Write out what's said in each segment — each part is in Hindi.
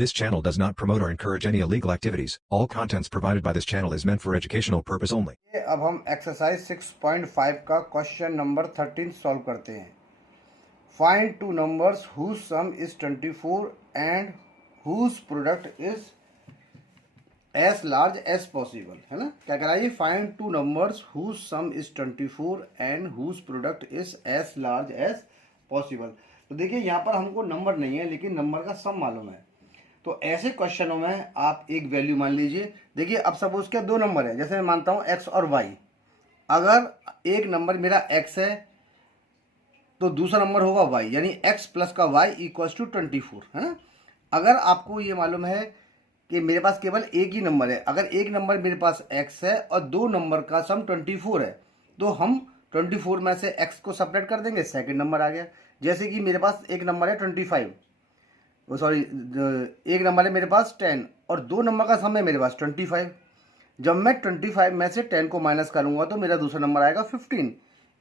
This channel does not promote or encourage any illegal activities. All contents provided by this channel is meant for educational purpose only. अब हम एक्सरसाइज 6.5 का क्वेश्चन नंबर 13 सॉल्व करते हैं। Find two numbers whose sum is 24 and whose product is as large as possible, है ना। क्या कह रहा है ये? Find two numbers whose sum is 24 and whose product is as large as possible. तो देखिए यहाँ पर हमको नंबर नहीं है लेकिन नंबर का सम मालूम है। तो ऐसे क्वेश्चनों में आप एक वैल्यू मान लीजिए। देखिए अब सपोज क्या दो नंबर है, जैसे मैं मानता हूँ x और y। अगर एक नंबर मेरा x है तो दूसरा नंबर होगा y, यानी x प्लस का y इक्वल्स टू 24, है ना। अगर आपको ये मालूम है कि मेरे पास केवल एक ही नंबर है, अगर एक नंबर मेरे पास x है और दो नंबर का सम 24 है, तो हम 24 में से x को सेपरेट कर देंगे, सेकंड नंबर आ गया। जैसे कि मेरे पास एक नंबर है 25, सॉरी एक नंबर है मेरे पास 10 और दो नंबर का सम है मेरे पास 25। जब मैं 25 में से 10 को माइनस करूंगा तो मेरा दूसरा नंबर आएगा 15।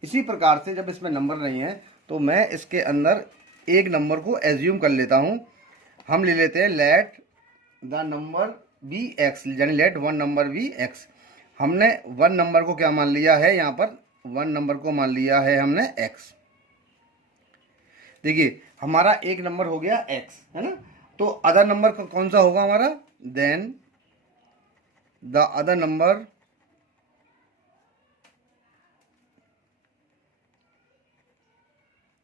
इसी प्रकार से जब इसमें नंबर नहीं है तो मैं इसके अंदर एक नंबर को एज्यूम कर लेता हूं। हम ले लेते हैं let the number B X, यानी let one number B X. हमने वन नंबर को क्या मान लिया है? यहाँ पर वन नंबर को मान लिया है हमने एक्स। देखिए हमारा एक नंबर हो गया x, है ना। तो अदर नंबर कौन सा होगा हमारा? Then the other number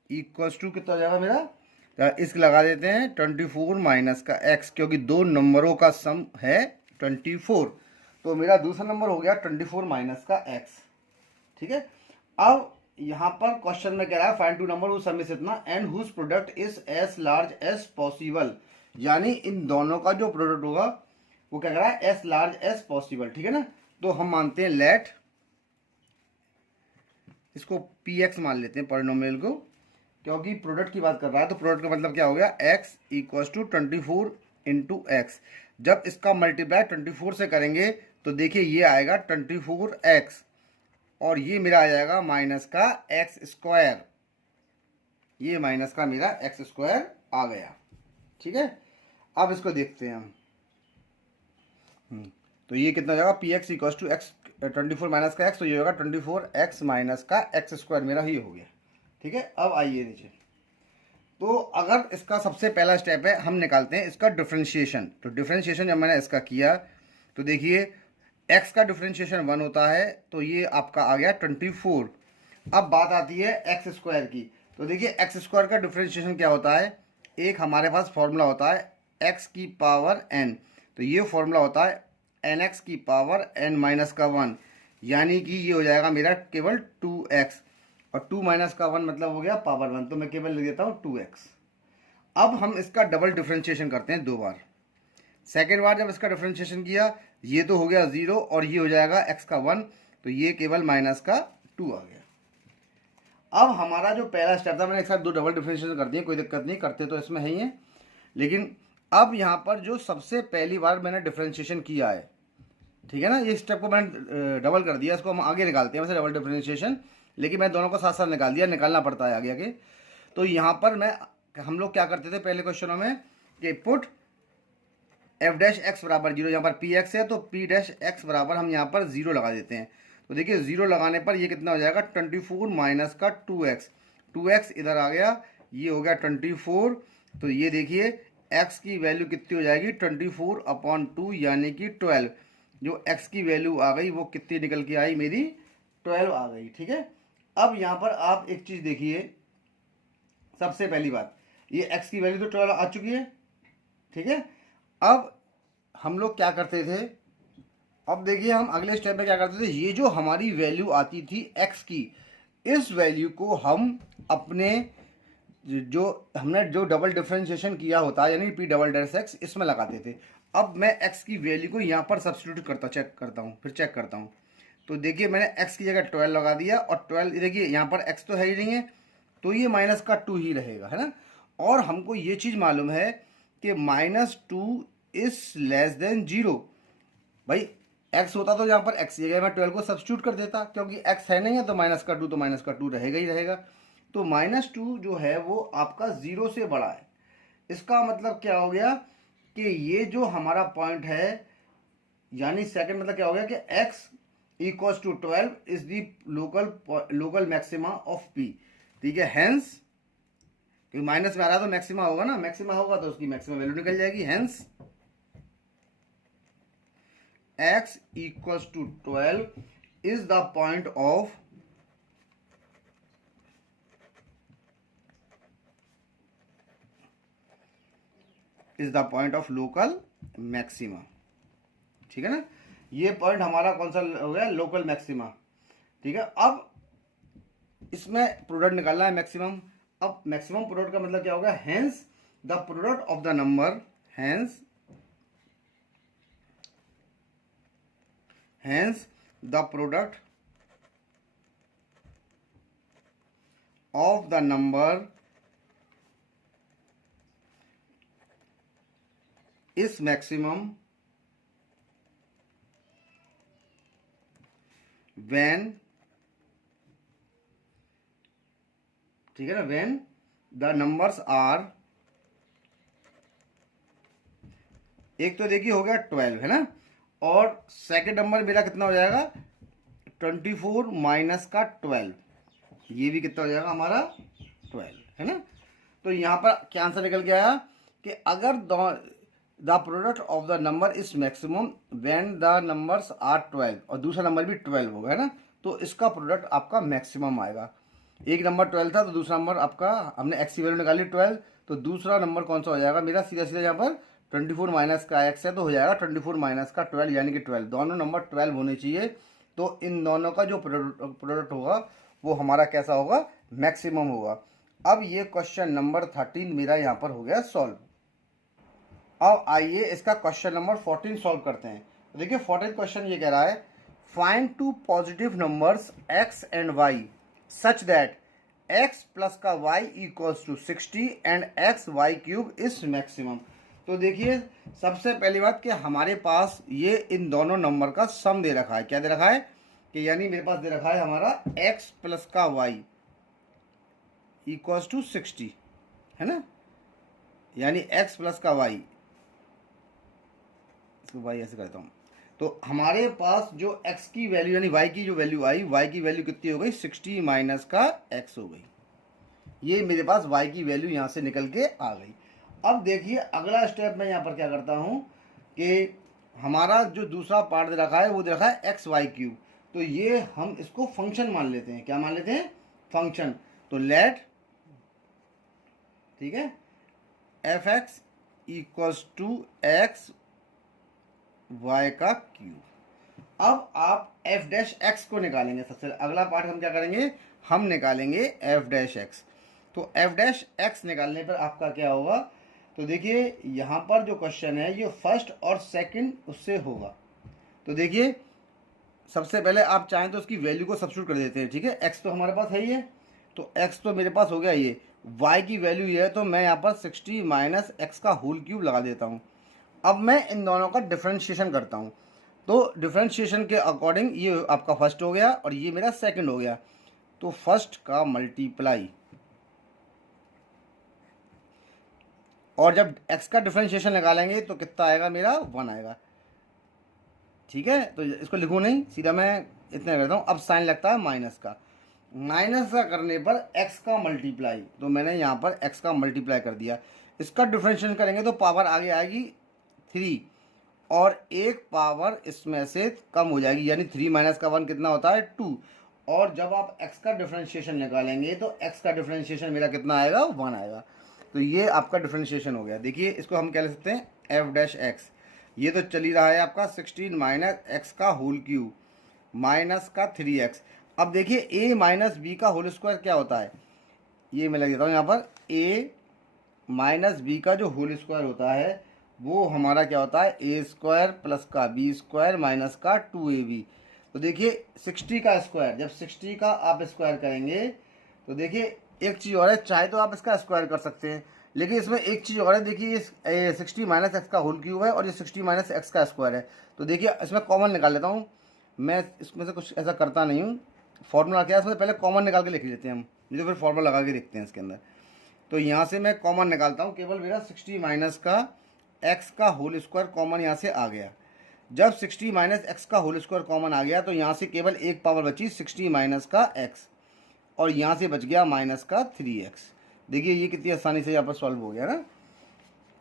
equals to कितना हो जाएगा मेरा? इसको लगा देते हैं 24 माइनस का x, क्योंकि दो नंबरों का सम है 24। तो मेरा दूसरा नंबर हो गया 24 माइनस का x, ठीक है। अब यहाँ पर क्वेश्चन में कह रहा है find two number whose sum is इतना and whose product is as large as possible, यानी इन दोनों का जो प्रोडक्ट होगा वो क्या कह रहा है? एज लार्ज एज पॉसिबल, ठीक है ना। तो हम मानते हैं लेट, इसको px मान लेते हैं पॉलिनोमियल को, क्योंकि प्रोडक्ट की बात कर रहा है। तो प्रोडक्ट का मतलब क्या हो गया? x equals to 24 into x. जब इसका मल्टीप्लाई 24 से करेंगे तो देखिए ये आएगा 24x और ये मेरा आ जाएगा माइनस का एक्स स्क्वायर। ये माइनस का मेरा एक्स स्क्वायर आ गया, ठीक है। अब इसको देखते हैं हम। तो ये कितना हो जाएगा? P x equals to x 24 minus का एक्स, तो ये होगा 24x माइनस का एक्स स्क्वायर, मेरा ही हो गया, ठीक है। अब आइए नीचे। तो अगर इसका सबसे पहला स्टेप है, हम निकालते हैं इसका डिफरेंशिएशन। तो डिफरेंशिएशन जब मैंने इसका किया तो देखिए x का डिफरेंशिएशन 1 होता है, तो ये आपका आ गया 24। अब बात आती है एक्स स्क्वायर की। तो देखिए एक्स स्क्वायर का डिफरेंशिएशन क्या होता है? एक हमारे पास फॉर्मूला होता है x की पावर n, तो ये फॉर्मूला होता है nx की पावर n माइनस का 1, यानी कि ये हो जाएगा मेरा केवल 2x, और 2 माइनस का 1 मतलब हो गया पावर 1, तो मैं केवल लिख देता हूँ 2x। अब हम इसका डबल डिफरेंशिएशन करते हैं दो बार। सेकेंड बार जब इसका डिफरेंशिएशन किया, ये तो हो गया 0 और ये हो जाएगा x का 1, तो ये केवल माइनस का 2 आ गया। अब हमारा जो पहला स्टेप था, मैंने एक साथ दो डबल डिफरेंशिएशन कर दिए, कोई दिक्कत नहीं, करते तो इसमें है ही है। लेकिन अब यहाँ पर जो सबसे पहली बार मैंने डिफरेंशिएशन किया है, ठीक है ना, ये स्टेप को मैंने डबल कर दिया, इसको हम आगे निकालते हैं वैसे डबल डिफरेंशिएशन, लेकिन मैं दोनों को साथ साथ निकाल दिया, निकालना पड़ता है आगे आगे। तो यहाँ पर हम लोग क्या करते थे पहले क्वेश्चनों में कि पुट एफ डैश एक्स बराबर 0, यहाँ पर पी एक्स है तो पी डैश एक्स बराबर हम यहाँ पर 0 लगा देते हैं। तो देखिए 0 लगाने पर ये कितना हो जाएगा? 24 माइनस का 2x इधर आ गया, ये हो गया 24। तो ये देखिए x की वैल्यू कितनी हो जाएगी? 24/2 यानी कि 12। जो x की वैल्यू आ गई वो कितनी निकल के आई? मेरी 12 आ गई, ठीक है। अब यहाँ पर आप एक चीज़ देखिए, सबसे पहली बात, ये x की वैल्यू तो 12 आ चुकी है, ठीक है। अब हम लोग क्या करते थे? अब देखिए हम अगले स्टेप में क्या करते थे, ये जो हमारी वैल्यू आती थी x की, इस वैल्यू को हम अपने जो हमने जो डबल डिफरेंशिएशन किया होता है यानी पी डबल डैश एक्स, इसमें लगाते थे। अब मैं x की वैल्यू को यहाँ पर सब्स्टिट्यूट चेक करता हूँ। तो देखिए मैंने x की जगह 12 लगा दिया, और 12 देखिए यहाँ पर x तो है ही नहीं है, तो ये माइनस का 2 ही रहेगा, है ना। और हमको ये चीज़ मालूम है कि -2 इज लेस देन 0। भाई x होता तो यहाँ पर x की जगह मैं 12 को सब्स्टिट्यूट कर देता, क्योंकि x है नहीं है तो माइनस का 2, तो माइनस का 2 रहेगा ही रहेगा। तो -2 जो है वो आपका 0 से बड़ा है। इसका मतलब क्या हो गया कि ये जो हमारा पॉइंट है, यानी सेकंड मतलब क्या हो गया कि x equals to 12 is the local maxima of p। ठीक है, हेंस क्योंकि माइनस में आ रहा है तो मैक्सिमा होगा ना, मैक्सिमा होगा तो उसकी मैक्सिमम वैल्यू निकल जाएगी। Hence x equals to 12 is the point of local maxima. ठीक है ना, ये पॉइंट हमारा कौन सा हो गया, लोकल मैक्सिमा। ठीक है, अब इसमें प्रोडक्ट निकालना है मैक्सिमम। अब मैक्सिमम प्रोडक्ट का मतलब क्या होगा, hence the product of the number, hence the product of the number is maximum when, ठीक है ना, when the numbers are, एक तो देखिए हो गया 12 है ना, और सेकंड नंबर मेरा कितना हो जाएगा 24 माइनस का 12, ये भी कितना हो जाएगा हमारा 12 है ना। तो यहाँ पर क्या आंसर निकल के आया कि अगर the product of the number is maximum when the numbers are 12, और दूसरा नंबर भी 12 होगा है ना, तो इसका प्रोडक्ट आपका मैक्सिमम आएगा। एक नंबर 12 था तो दूसरा नंबर आपका, हमने एक्स की वैल्यू निकाली 12, तो दूसरा नंबर कौन सा हो जाएगा मेरा, सीधा सीधा यहाँ पर 24 माइनस का एक्स है तो हो जाएगा 24 माइनस का 12 यानी कि 12। दोनों नंबर 12 होने चाहिए, तो इन दोनों का जो प्रोडक्ट होगा वो हमारा कैसा होगा, मैक्सिमम होगा। अब ये क्वेश्चन नंबर 13 मेरा यहाँ पर हो गया सॉल्व। अब आइए इसका क्वेश्चन नंबर 14 सॉल्व करते हैं। तो देखिए 14 क्वेश्चन ये कह रहा है, find two positive numbers x and y such that x plus का y equals to 60 and x y cube is maximum. तो देखिए सबसे पहली बात कि हमारे पास ये इन दोनों नंबर का सम दे रखा है। क्या दे रखा है कि यानी मेरे पास दे रखा है हमारा x प्लस का y इक्वल्स टू 60 है ना, यानी x प्लस का y, y ऐसे करता हूँ, तो हमारे पास जो x की वैल्यू यानी y की जो वैल्यू आई, y की वैल्यू कितनी हो गई 60 माइनस का x हो गई। ये मेरे पास y की वैल्यू यहाँ से निकल के आ गई। अब देखिए अगला स्टेप मैं यहाँ पर क्या करता हूँ कि हमारा जो दूसरा पार्ट दे रखा है वो दे रखा है एक्स वाई क्यूब, तो ये हम इसको फंक्शन मान लेते हैं। क्या मान लेते हैं, फंक्शन। तो लेट, ठीक है, F x equals to x y का क्यूब। अब आप एफ डैश एक्स को निकालेंगे। सबसे अगला पार्ट हम क्या करेंगे, हम निकालेंगे एफ डैश एक्स। तो एफ डैश एक्स निकालने पर आपका क्या होगा, तो देखिए यहाँ पर जो क्वेश्चन है ये फर्स्ट और सेकंड उससे होगा। तो देखिए सबसे पहले आप चाहें तो उसकी वैल्यू को सब्स्टिट्यूट कर देते हैं। ठीक है, एक्स तो हमारे पास है ही है, तो एक्स तो मेरे पास हो गया ये, वाई की वैल्यू ये है, तो मैं यहाँ पर 60 माइनस एक्स का होल क्यूब लगा देता हूँ। अब मैं इन दोनों का डिफ्रेंशिएशन करता हूँ, तो डिफ्रेंशिएशन के अकॉर्डिंग ये आपका फर्स्ट हो गया और ये मेरा सेकंड हो गया। तो फर्स्ट का मल्टीप्लाई, और जब x का डिफ्रेंशिएशन निकालेंगे तो कितना आएगा मेरा 1 आएगा। ठीक है, तो इसको लिखूँ नहीं, सीधा मैं इतना करता हूँ। अब साइन लगता है माइनस का, माइनस का करने पर x का मल्टीप्लाई, तो मैंने यहाँ पर x का मल्टीप्लाई कर दिया। इसका डिफ्रेंशिएशन करेंगे तो पावर आगे आएगी 3 और एक पावर इसमें से कम हो जाएगी, यानी 3 माइनस का 1 कितना होता है 2। और जब आप x का डिफ्रेंशिएशन निकालेंगे तो x का डिफ्रेंशिएशन मेरा कितना आएगा 1 आएगा। तो ये आपका डिफ्रेंशिएशन हो गया। देखिए इसको हम क्या ले सकते हैं, एफ डैश एक्स, ये तो चल ही रहा है आपका 16 माइनस एक्स का होल क्यूब माइनस का 3x। अब देखिए a माइनस बी का होल स्क्वायर क्या होता है, ये मैं लग देता हूँ यहाँ पर, a माइनस बी का जो होल स्क्वायर होता है वो हमारा क्या होता है a स्क्वायर प्लस का b स्क्वायर माइनस का 2ab। तो देखिए 60 का स्क्वायर, जब 60 का आप स्क्वायर करेंगे तो देखिए एक चीज़ और है, चाहे तो आप इसका स्क्वायर कर सकते हैं, लेकिन इसमें एक चीज़ और है। देखिए ये 60 माइनस एक्स का होल क्यूब है और ये 60 माइनस एक्स का स्क्वायर है। तो देखिए इसमें कॉमन निकाल लेता हूँ मैं, इसमें से कुछ ऐसा करता नहीं हूँ। फॉर्मूला क्या है, इसमें पहले कॉमन निकाल के लिख लेते हैं हम, नहीं तो फिर फॉर्मूला लगा के देखते हैं इसके अंदर। तो यहाँ से मैं कॉमन निकालता हूँ, केवल मेरा 60 माइनस का एक्स का होल स्क्वायर कॉमन यहाँ से आ गया। जब 60 माइनस एक्स का होल स्क्वायर कॉमन आ गया तो यहाँ से केवल एक पावर बची 60 माइनस का एक्स, और यहाँ से बच गया माइनस का 3x। देखिए ये कितनी आसानी से यहाँ पर सॉल्व हो गया ना,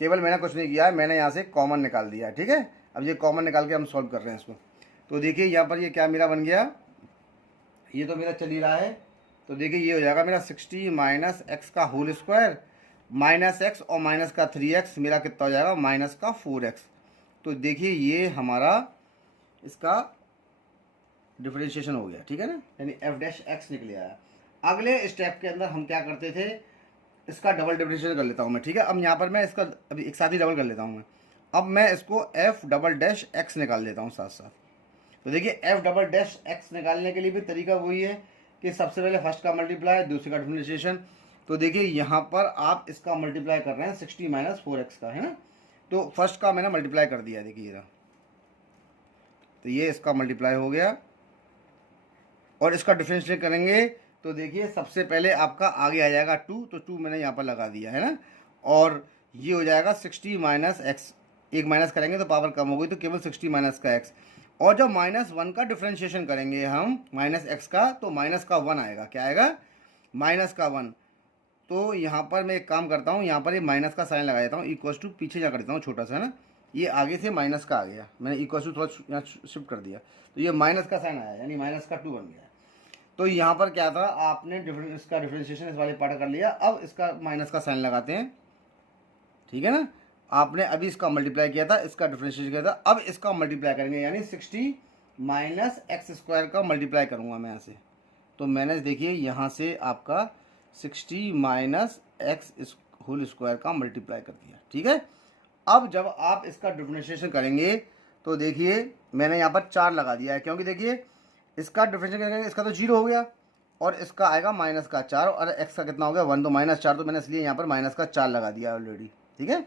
केवल मैंने कुछ नहीं किया है, मैंने यहाँ से कॉमन निकाल दिया है। ठीक है, अब ये कॉमन निकाल के हम सॉल्व कर रहे हैं इसको। तो देखिए यहाँ पर ये क्या मेरा बन गया, ये तो मेरा चल ही रहा है। तो देखिए ये हो जाएगा मेरा 60 माइनस एक्स का होल स्क्वायर माइनस एक्स और माइनस का 3x, मेरा कितना हो जाएगा माइनस का 4x। तो देखिए ये हमारा इसका डिफरेंशिएशन हो गया। ठीक है ना, यानी एफ डैश एक्स निकल आया। अगले स्टेप के अंदर हम क्या करते थे, इसका डबल डिफरेंशिएशन कर लेता हूँ मैं। ठीक है, अब यहाँ पर मैं इसका अभी एक साथ ही डबल कर लेता हूँ मैं। अब मैं इसको एफ डबल डैश एक्स निकाल लेता हूँ साथ साथ। तो देखिए एफ डबल डैश एक्स निकालने के लिए भी तरीका वही है कि सबसे पहले फर्स्ट का मल्टीप्लाई, दूसरे का डिफरेंशिएशन। तो देखिए यहाँ पर आप इसका मल्टीप्लाई कर रहे हैं 60 माइनस 4x का, है ना। तो फर्स्ट का मैंने मल्टीप्लाई कर दिया, देखिए ये, तो ये इसका मल्टीप्लाई हो गया। और इसका डिफरेंशिएट करेंगे तो देखिए सबसे पहले आपका आगे आ जाएगा 2, तो 2 मैंने यहाँ पर लगा दिया है ना। और ये हो जाएगा 60 माइनस एक्स, एक माइनस करेंगे तो पावर कम हो गई, तो केवल 60 माइनस का एक्स। और जब -1 का डिफरेंशिएशन करेंगे हम माइनस एक्स का, तो माइनस का 1 आएगा। क्या आएगा, माइनस का 1। तो यहाँ पर मैं एक काम करता हूँ, यहाँ पर ये माइनस का साइन लगा देता हूँ, इक्वल टू पीछे जा कर देता हूँ छोटा सा, है ना। ये आगे से माइनस का आ गया, मैंने इक्वल टू थोड़ा यहाँ शिफ्ट कर दिया, तो ये माइनस का साइन आया, यानी माइनस का 2 बन गया। तो यहाँ पर क्या था, आपने इसका डिफरेंशिएशन इस वाले पार्ट कर लिया। अब इसका माइनस का साइन लगाते हैं, ठीक है ना। आपने अभी इसका मल्टीप्लाई किया था, इसका डिफरेंशिएशन किया था, अब इसका मल्टीप्लाई करेंगे, यानी 60 माइनस एक्स स्क्वायर का मल्टीप्लाई करूँगा मैं यहाँ से। तो मैंने देखिए यहाँ से आपका 60 माइनस एक्स होल स्क्वायर का मल्टीप्लाई कर दिया। ठीक है, अब जब आप इसका डिफरेंशिएशन करेंगे तो देखिए मैंने यहाँ पर 4 लगा दिया है, क्योंकि देखिए इसका डिफरेंशिएशन करेंगे, इसका तो 0 हो गया और इसका आएगा माइनस का 4, और एक्स का कितना हो गया 1, तो माइनस 4, तो मैंने इसलिए यहाँ पर माइनस का 4 लगा दिया ऑलरेडी। ठीक है,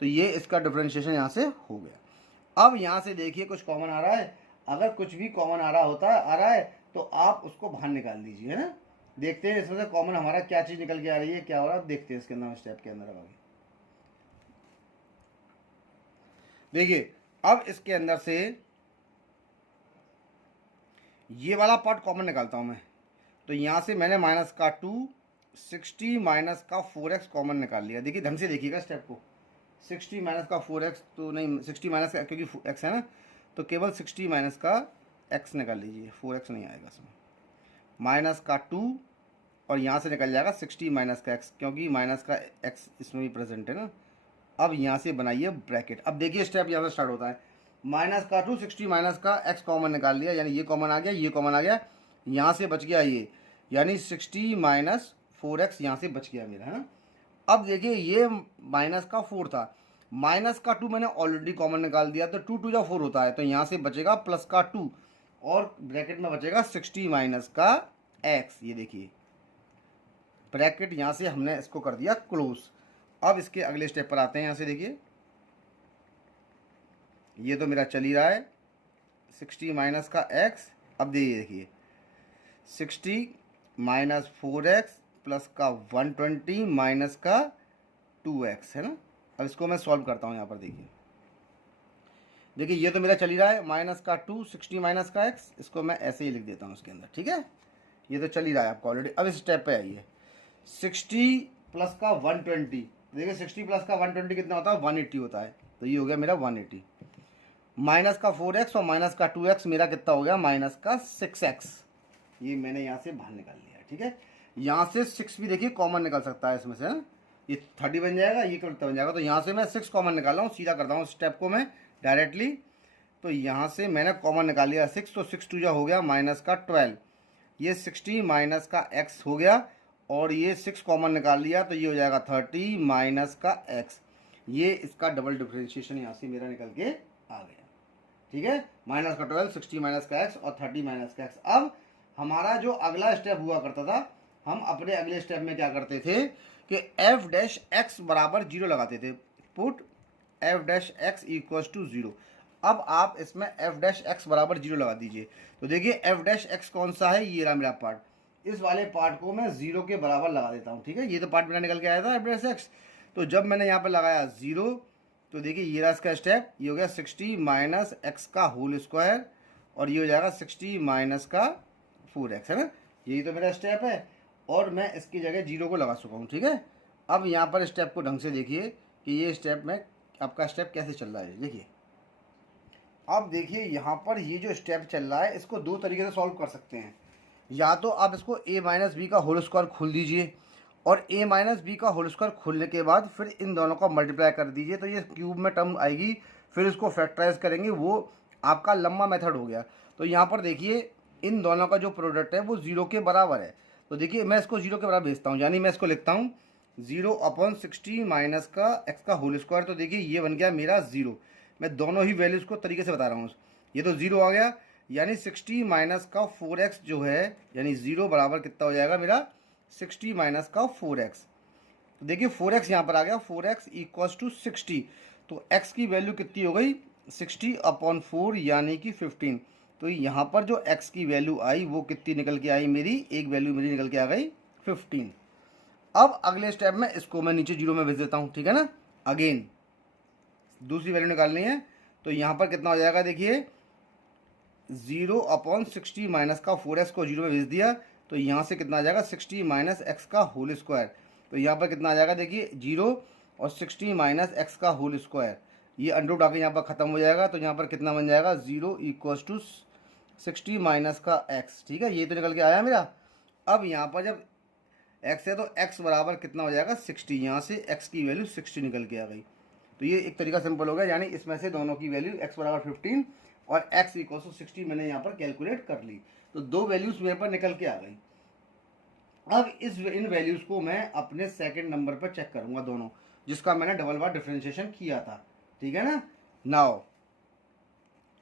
तो ये इसका डिफरेंशिएशन यहाँ से हो गया। अब यहाँ से देखिए कुछ कॉमन आ रहा है, अगर कुछ भी कॉमन आ रहा है तो आप उसको बाहर निकाल दीजिए, है ना। देखते हैं इसमें से कॉमन हमारा क्या चीज़ निकल के आ रही है, क्या हो रहा है, देखते हैं इसके अंदर स्टेप के अंदर। अब देखिए अब इसके अंदर से ये वाला पार्ट कॉमन निकालता हूँ मैं। तो यहाँ से मैंने माइनस का 2, 60 माइनस का 4x कॉमन निकाल लिया। देखिए ढंग से देखिएगा स्टेप को, 60 माइनस का 4x तो नहीं, 60 माइनस का, क्योंकि x है ना, तो केवल 60 माइनस का x निकाल लीजिए, 4x नहीं आएगा इसमें। माइनस का 2 और यहाँ से निकल जाएगा 60 माइनस का x, क्योंकि माइनस का x इसमें भी प्रेजेंट है ना। अब यहाँ से बनाइए ब्रैकेट। अब देखिए स्टेप यहाँ से स्टार्ट होता है, माइनस का 2, 60 माइनस का x कॉमन निकाल लिया, यानी ये कॉमन आ गया, ये कॉमन आ गया, यहाँ से बच गया ये, यानी 60 माइनस 4x यहाँ से बच गया मेरा, है ना। अब देखिए ये माइनस का 4 था, माइनस का 2 मैंने ऑलरेडी कॉमन निकाल दिया, तो 2 2 जा 4 होता है, तो यहाँ से बचेगा प्लस का 2 और ब्रैकेट में बचेगा 60 माइनस का x। ये देखिए ब्रैकेट यहाँ से हमने इसको कर दिया क्लोज। अब इसके अगले स्टेप पर आते हैं। यहाँ से देखिए ये तो मेरा चल ही रहा है 60 माइनस का x। अब देखिए 60 माइनस 4x प्लस का 120 माइनस का 2x, है ना। अब इसको मैं सॉल्व करता हूँ। यहाँ पर देखिए ये तो मेरा चल ही रहा है, माइनस का 2, 60 माइनस का x, इसको मैं ऐसे ही लिख देता हूँ इसके अंदर। ठीक है, ये तो चल ही रहा है आपको ऑलरेडी। अब इस स्टेप पे आइए, 60 प्लस का 120, देखिए 60 प्लस का 120 कितना होता है, 180 होता है, तो ये हो गया मेरा 180। माइनस का 4x और माइनस का 2x मेरा कितना हो गया, माइनस का 6x। ये मैंने यहाँ से बाहर निकाल लिया। ठीक है, यहाँ से 6 भी देखिए कॉमन निकल सकता है इसमें से, ना। ये 30 बन जाएगा, ये कितना बन जाएगा, तो यहाँ से मैं 6 कॉमन निकाल रहा हूँ, सीधा करता हूँ स्टेप को मैं डायरेक्टली। तो यहाँ से मैंने कॉमन निकाल लिया 6, तो 6 2 जा हो गया माइनस का 12, ये 60 माइनस का x हो गया, और ये 6 कॉमन निकाल लिया, तो ये हो जाएगा 30 माइनस का x। ये इसका डबल डिफरेंशिएशन यहाँ से मेरा निकल के आ गया। ठीक है, माइनस का 12, 60 माइनस का x और 30 माइनस का x। अब हमारा जो अगला स्टेप हुआ करता था, हम अपने अगले स्टेप में क्या करते थे कि एफ डैश एक्स बराबर 0 लगाते थे, put F dash x equals to 0। अब आप इसमें एफ डैश एक्स बराबर 0 लगा दीजिए। तो देखिए एफ डैश एक्स कौन सा है, ये रहा मेरा पार्ट, इस वाले पार्ट को मैं 0 के बराबर लगा देता हूँ। ठीक है, ये तो पार्ट मेरा निकल के आया था एफ डैश एक्स। तो जब मैंने यहाँ पर लगाया 0, तो देखिए ये रहा इसका स्टेप, ये हो गया 60 माइनस एक्स का होल स्क्वायर और ये हो जाएगा 60 माइनस का 4x, है ना। यही तो मेरा स्टेप है और मैं इसकी जगह 0 को लगा चुका हूँ, ठीक है। अब यहाँ पर स्टेप को ढंग से देखिए कि ये स्टेप में आपका स्टेप कैसे चल रहा है। देखिए अब देखिए यहाँ पर ये जो स्टेप चल रहा है इसको दो तरीके से सॉल्व कर सकते हैं। या तो आप इसको a माइनस बी का होल स्क्वायर खोल दीजिए और a माइनस बी का होल स्क्वायर खोलने के बाद फिर इन दोनों का मल्टीप्लाई कर दीजिए, तो ये क्यूब में टर्म आएगी, फिर इसको फैक्टराइज करेंगे, वो आपका लंबा मेथड हो गया। तो यहाँ पर देखिए इन दोनों का जो प्रोडक्ट है वो 0 के बराबर है। तो देखिए मैं इसको 0 के बराबर भेजता हूँ, यानी मैं इसको लिखता हूँ 0/60 माइनस का एक्स का होल स्क्वायर। तो देखिए ये बन गया मेरा 0। मैं दोनों ही वैल्यूज़ को तरीके से बता रहा हूँ। ये तो 0 आ गया, यानी 60 माइनस का 4x जो है, यानी 0 बराबर कितना हो जाएगा मेरा 60 माइनस का 4x। तो देखिए 4x यहाँ पर आ गया, 4x इक्वल्स टू 60। तो x की वैल्यू कितनी हो गई 60/4 यानी कि 15। तो यहाँ पर जो x की वैल्यू आई वो कितनी निकल के आई मेरी, एक वैल्यू मेरी निकल के आ गई 15। अब अगले स्टेप में इसको मैं नीचे 0 में भेज देता हूँ, ठीक है ना। अगेन दूसरी वैल्यू निकालनी है, तो यहाँ पर कितना हो जाएगा देखिए 0/60 माइनस का 4x को 0 में भेज दिया, तो यहाँ से कितना आ जाएगा 60 माइनस एक्स का होल स्क्वायर। तो यहाँ पर कितना आ जाएगा देखिए 0 और 60 माइनस एक्स का होल स्क्वायर, ये अंडर आके यहाँ पर ख़त्म हो जाएगा। तो यहाँ पर कितना बन जाएगा 0 इक्वल्स टू 60 माइनस का एक्स, ठीक है। ये तो निकल के आया मेरा। अब यहाँ पर जब x है तो x बराबर कितना हो जाएगा 60, यहाँ से x की वैल्यू 60 निकल के आ गई। तो ये एक तरीका सिंपल हो गया, यानी इसमें से दोनों की वैल्यू x बराबर 15 और x इक्वल टू 60 मैंने यहाँ पर कैलकुलेट कर ली। तो दो वैल्यूज़ मेरे पर निकल के आ गई। अब इन वैल्यूज़ को मैं अपने सेकंड नंबर पर चेक करूँगा दोनों, जिसका मैंने डबल बार डिफ्रेंशिएशन किया था, ठीक है ना। नाउ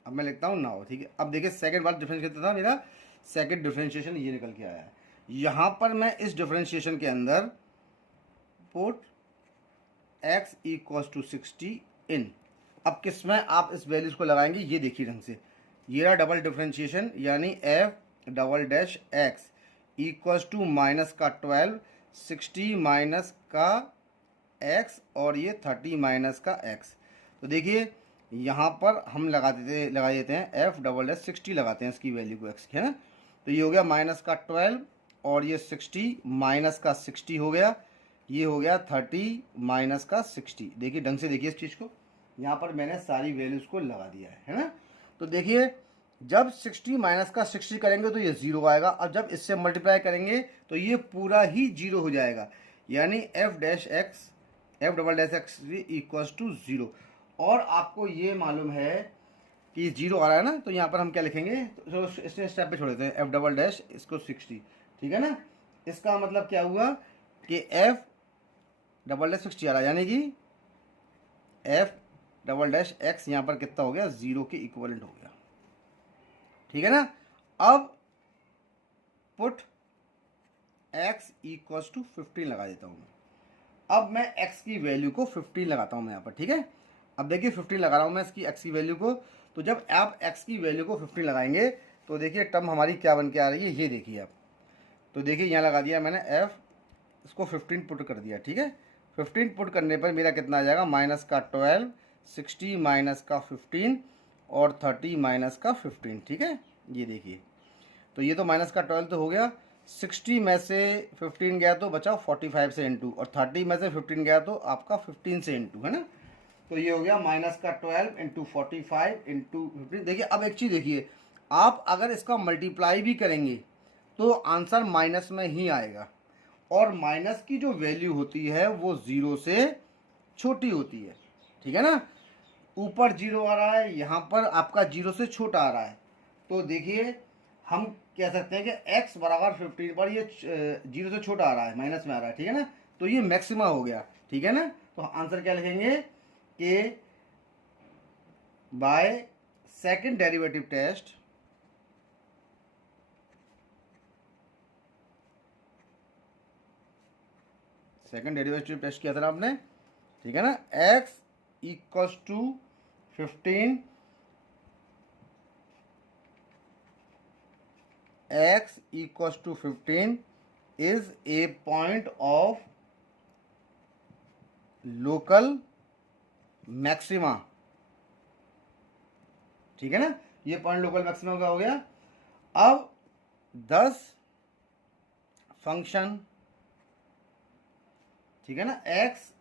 अब मैं लिखता हूँ नाउ, ठीक है। अब देखिए सेकंड बार डिफ्रेंशिएशन था मेरा, सेकंड डिफ्रेंशिएशन ये निकल के आया है। यहाँ पर मैं इस डिफ्रेंशिएशन के अंदर पुट x इक्वल्स टू 60 इन। अब किस में आप इस वैल्यूज़ को लगाएंगे ये देखिए ढंग से। ये रहा डबल डिफ्रेंशिएशन, यानी f double dash x equals to minus का 12, 60 माइनस का x और ये 30 माइनस का x। तो देखिए यहाँ पर हम लगा देते हैं f डबल डैश 60 लगाते हैं इसकी वैल्यू को x की, है ना। तो ये हो गया माइनस का 12 और ये 60 माइनस का 60 हो गया, ये हो गया 30 माइनस का 60। देखिए ढंग से देखिए इस चीज़ को, यहाँ पर मैंने सारी वैल्यूज़ को लगा दिया है ना। तो देखिए जब 60 माइनस का 60 करेंगे तो ये 0 आएगा, और जब इससे मल्टीप्लाई करेंगे तो ये पूरा ही 0 हो जाएगा, यानी f double dash x equals to 0। और आपको ये मालूम है कि 0 आ रहा है ना, तो यहाँ पर हम क्या लिखेंगे, तो इस स्टेप पे छोड़ देते हैं f डबल डैश इसको 60, ठीक है ना। इसका मतलब क्या हुआ कि f डबल डैश 60 आ रहा है, यानी कि f डबल डैश x यहाँ पर कितना हो गया 0 के इक्वलेंट हो गया, ठीक है ना। अब पुट x इक्वल्स टू 15 लगा देता हूँ मैं। अब मैं x की वैल्यू को 15 लगाता हूँ मैं यहाँ पर, ठीक है। अब देखिए 15 लगा रहा हूँ मैं इसकी x की वैल्यू को। तो जब आप x की वैल्यू को 15 लगाएंगे तो देखिए टर्म हमारी क्या बन के आ रही है, ये देखिए आप। तो देखिए यहाँ लगा दिया मैंने f, इसको 15 पुट कर दिया, ठीक है। 15 पुट करने पर मेरा कितना आ जाएगा माइनस का 12, 60 माइनस का 15 और 30 माइनस का 15, ठीक है। ये देखिए तो ये तो माइनस का 12 तो हो गया, 60 में से 15 गया तो बचा 45 से इंटू, और 30 में से 15 गया तो आपका 15 से इंटू, है ना। तो ये हो गया माइनस का 12 इंटू 45 इंटू 15। देखिए अब एक चीज़ देखिए, आप अगर इसका मल्टीप्लाई भी करेंगे तो आंसर माइनस में ही आएगा, और माइनस की जो वैल्यू होती है वो 0 से छोटी होती है, ठीक है ना। ऊपर 0 आ रहा है, यहाँ पर आपका 0 से छोटा आ रहा है। तो देखिए हम कह सकते हैं कि x बराबर 15 पर ये 0 से छोटा आ रहा है, माइनस में आ रहा है, ठीक है ना। तो ये मैक्सिमा हो गया, ठीक है ना। तो आंसर क्या लिखेंगे कि बाय सेकंड डेरिवेटिव टेस्ट किया था ना आपने, ठीक है ना। x equals to 15, x equals to 15 is a point of local maxima, ठीक है ना, ये पॉइंट लोकल मैक्सिमम का हो गया। अब 10 फंक्शन, ठीक है ना, एक्स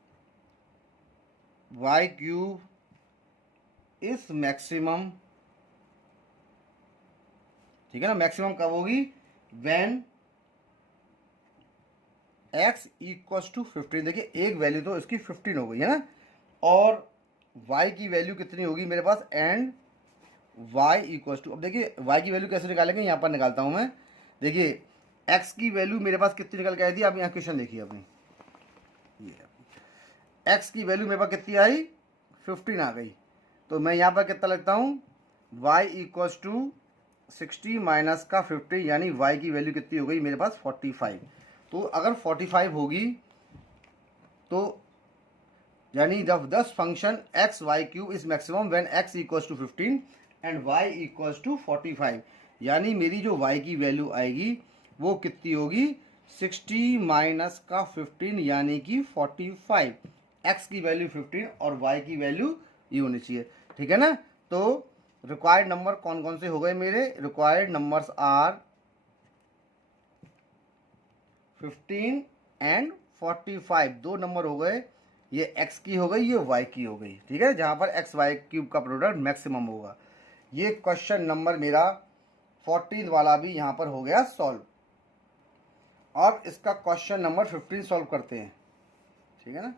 वाई क्यूब इस मैक्सिमम, ठीक है ना, मैक्सिमम कब होगी, व्हेन x इक्वल्स टू 15। देखिए एक वैल्यू तो इसकी 15 हो गई है ना, और y की वैल्यू कितनी होगी मेरे पास, एंड y इक्वल्स टू, अब देखिए y की वैल्यू कैसे निकालेंगे, यहाँ पर निकालता हूँ मैं। देखिए x की वैल्यू मेरे पास कितनी निकल के आई थी, आप यहाँ क्वेश्चन देखिए अपनी, ये x की वैल्यू मेरे पास कितनी आई, 15 आ गई। तो मैं यहाँ पर कितना लगता हूँ, y इक्वल्स टू 60 माइनस का 50, यानी y की वैल्यू कितनी हो गई मेरे पास 45। तो अगर 45 होगी तो यानी जब 10 function x y cube is maximum when x equals to 15 and y equals to 45, यानी मेरी जो y की वैल्यू आएगी वो कितनी होगी, 60 माइनस का 15 यानी कि 45। x की वैल्यू 15 और y की वैल्यू ये होनी चाहिए, ठीक है ना। तो रिक्वायर्ड नंबर कौन कौन से हो गए मेरे, रिक्वायर्ड नंबर्स आर 15 एंड 45, दो नंबर हो गए, ये x की हो गई, ये y की हो गई, ठीक है, जहां पर x y क्यूब का प्रोडक्ट मैक्सिमम होगा। ये क्वेश्चन नंबर मेरा 14 वाला भी यहां पर हो गया सॉल्व। अब इसका क्वेश्चन नंबर 15 सॉल्व करते हैं, ठीक है ना।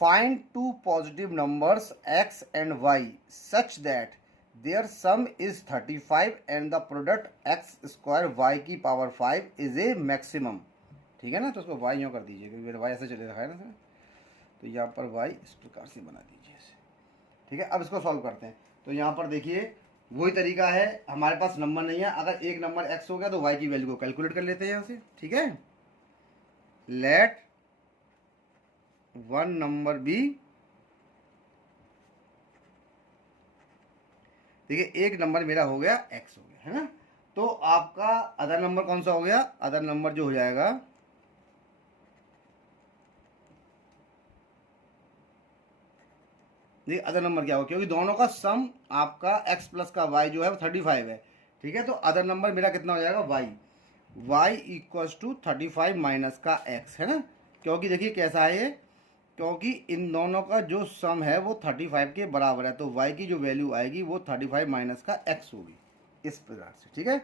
Find two positive numbers x and y such that their sum is 35 and the product x square y की पावर 5 इज ए मैक्सिमम, ठीक है ना। तो उसको y यूँ कर दीजिए क्योंकि मेरा y ऐसे चले रखा है ना, तो यहाँ पर y इस प्रकार से बना दीजिए इसे, ठीक है। अब इसको सॉल्व करते हैं। तो यहाँ पर देखिए वही तरीका है, हमारे पास नंबर नहीं है, अगर एक नंबर x हो गया तो y की वैल्यू को कैलकुलेट कर लेते हैं यहाँ से, ठीक है। लेट वन नंबर बी, देखिए एक नंबर मेरा हो गया x हो गया, है ना। तो आपका अदर नंबर कौन सा हो गया, अदर नंबर जो हो जाएगा देखिए अदर नंबर क्या होगा, क्योंकि दोनों का सम आपका x प्लस का y जो है वो 35 है, ठीक है। तो अदर नंबर मेरा कितना हो जाएगा, y इक्वल्स टू 35 माइनस का x, है ना। क्योंकि देखिए कैसा है ये, क्योंकि इन दोनों का जो सम है वो 35 के बराबर है, तो y की जो वैल्यू आएगी वो 35 माइनस का x होगी, इस प्रकार से, ठीक है।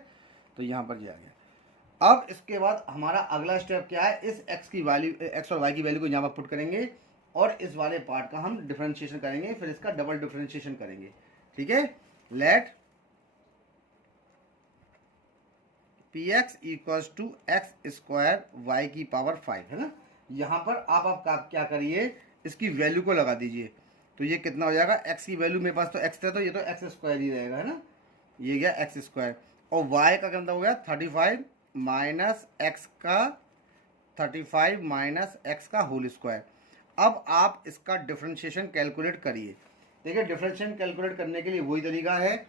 तो यहाँ पर ये आ गया। अब इसके बाद हमारा अगला स्टेप क्या है, इस x की वैल्यू, x और y की वैल्यू को यहाँ पर पुट करेंगे और इस वाले पार्ट का हम डिफरेंशिएशन करेंगे, फिर इसका डबल डिफरेंशिएशन करेंगे, ठीक है। Let P x equals to x square y की पावर 5, है ना। यहाँ पर आप क्या करिए, इसकी वैल्यू को लगा दीजिए, तो ये कितना हो जाएगा, x की वैल्यू मेरे पास तो x था, तो ये तो एक्स स्क्वायर ही रहेगा, है ना, ये गया एक्स स्क्वायर, और y का कितना हो गया 35 माइनस एक्स का 35 माइनस एक्स का होल स्क्वायर। अब आप इसका डिफरेंशिएशन कैलकुलेट करिए। देखिए डिफरेंशिएशन कैलकुलेट करने के लिए वही तरीका है,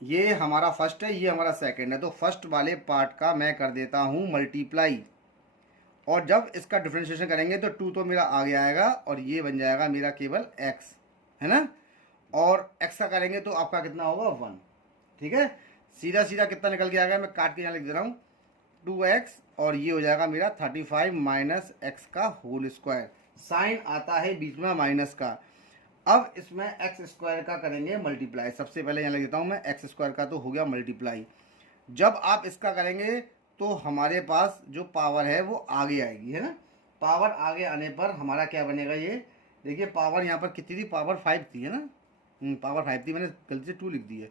ये हमारा फर्स्ट है, ये हमारा सेकंड है, तो फर्स्ट वाले पार्ट का मैं कर देता हूँ मल्टीप्लाई, और जब इसका डिफरेंशिएशन करेंगे तो 2 तो मेरा आगे आएगा और ये बन जाएगा मेरा केवल x, है ना, और x का करेंगे तो आपका कितना होगा 1, ठीक है। सीधा सीधा कितना निकल के आ गया, मैं काट के यहाँ लिख दे रहा हूँ 2x, और ये हो जाएगा मेरा 35 माइनस एक्स का होल स्क्वायर, साइन आता है बीच में माइनस का। अब इसमें एक्स स्क्वायर का करेंगे मल्टीप्लाई, सबसे पहले यहाँ लिख देता हूँ मैं, एक्स स्क्वायर का तो हो गया मल्टीप्लाई। जब आप इसका करेंगे तो हमारे पास जो पावर है वो आगे आएगी, है ना। पावर आगे आने पर हमारा क्या बनेगा, ये देखिए पावर यहाँ पर कितनी थी, पावर 5 थी, है ना, पावर 5 थी, मैंने गलती से 2 लिख दी है,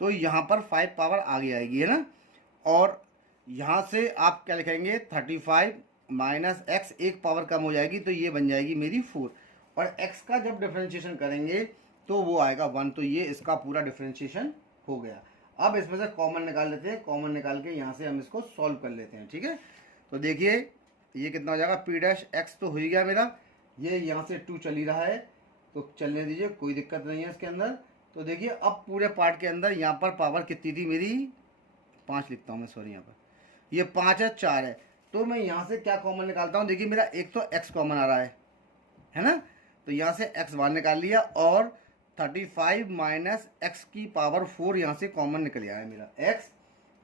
तो यहाँ पर 5 पावर आगे आएगी, है ना। और यहाँ से आप क्या लिखेंगे 35 माइनस एक्स, एक पावर कम हो जाएगी तो ये बन जाएगी मेरी 4, और x का जब डिफरेंशिएशन करेंगे तो वो आएगा 1, तो ये इसका पूरा डिफरेंशिएशन हो गया। अब इसमें से कॉमन निकाल लेते हैं, कॉमन निकाल के यहाँ से हम इसको सॉल्व कर लेते हैं, ठीक है। तो देखिए ये कितना हो जाएगा, पी डैश एक्स तो हो ही गया मेरा, ये यहाँ से 2 चल ही रहा है तो चलने दीजिए, कोई दिक्कत नहीं है इसके अंदर। तो देखिए अब पूरे पार्ट के अंदर यहाँ पर पावर कितनी थी मेरी, 5 लिखता हूँ मैं, सॉरी, यहाँ पर ये 5 है, 4 है, तो मैं यहाँ से क्या कॉमन निकालता हूँ, देखिए मेरा एक तो x कॉमन आ रहा है ना, तो यहाँ से x बाहर निकाल लिया और 35 माइनस एक्स की पावर 4 यहाँ से कॉमन निकल आया मेरा x,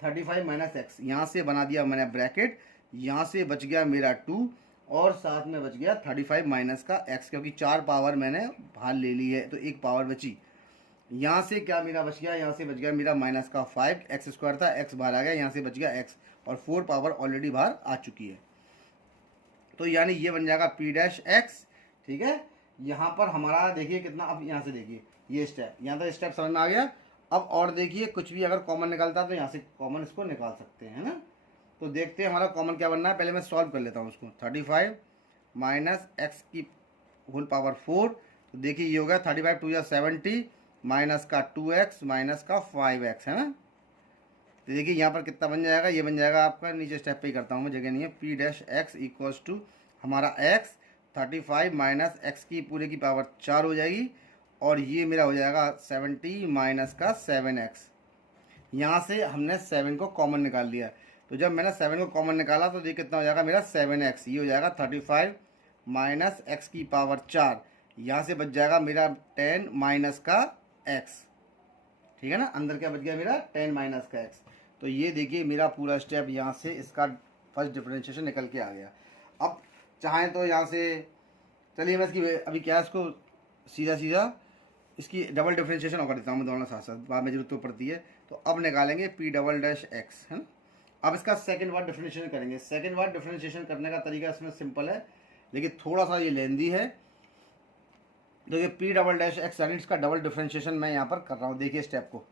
35 माइनस एक्स यहाँ से बना दिया मैंने ब्रैकेट, यहाँ से बच गया मेरा 2 और साथ में बच गया 35 माइनस का x, क्योंकि 4 पावर मैंने बाहर ले ली है तो एक पावर बची। यहाँ से क्या मेरा बच गया, यहाँ से बच गया मेरा माइनस का 5, एक्स स्क्वायर था, x बाहर आ गया, यहाँ से बच गया x और 4 पावर ऑलरेडी बाहर आ चुकी है। तो यानी ये बन जाएगा p डैश x। ठीक है, यहाँ पर हमारा देखिए कितना, अब यहाँ से देखिए ये स्टेप, यहाँ तक स्टेप समझ में आ गया। अब और देखिए कुछ भी अगर कॉमन निकलता है तो यहाँ से कॉमन इसको निकाल सकते हैं ना। तो देखते हैं हमारा कॉमन क्या बनना है, पहले मैं सॉल्व कर लेता हूँ उसको। 35 माइनस एक्स की होल पावर 4, तो देखिए ये हो गया 35 2 या 70 माइनस का 2x माइनस का 5x, है ना। तो देखिए यहाँ पर कितना बन जाएगा, ये बन जाएगा आपका, नीचे स्टेप पे ही करता हूँ मैं, जगह नहीं है, p dash x equals to हमारा x 35 माइनस एक्स की पूरे की पावर 4 हो जाएगी और ये मेरा हो जाएगा 70 माइनस का 7x। यहाँ से हमने 7 को कॉमन निकाल लिया, तो जब मैंने 7 को कॉमन निकाला तो देखिए कितना हो जाएगा मेरा 7x, ये हो जाएगा 35 माइनस एक्स की पावर 4, यहाँ से बच जाएगा मेरा 10 माइनस का x। ठीक है ना, अंदर क्या बच गया मेरा 10 माइनस का x। तो ये देखिए मेरा पूरा स्टेप यहाँ से इसका फर्स्ट डिफरेंशिएशन निकल के आ गया। अब चाहें तो यहाँ से चलिए मैं इसकी अभी क्या है, इसको सीधा सीधा इसकी डबल डिफरेंशिएशन और कर देता हूँ मैं दोनों साथ साथ, बाद में जरूरत तो पड़ती है। तो अब निकालेंगे p डबल डैश x, है ना। अब इसका सेकंड बार डिफरेंशिएशन करेंगे। सेकंड बार डिफरेंशिएशन करने का तरीका इसमें सिंपल है, लेकिन थोड़ा सा ये लेंदी है। देखिए p डबल डैश x यानी इसका डबल डिफरेंशिएशन मैं यहाँ पर कर रहा हूँ, देखिए स्टेप को।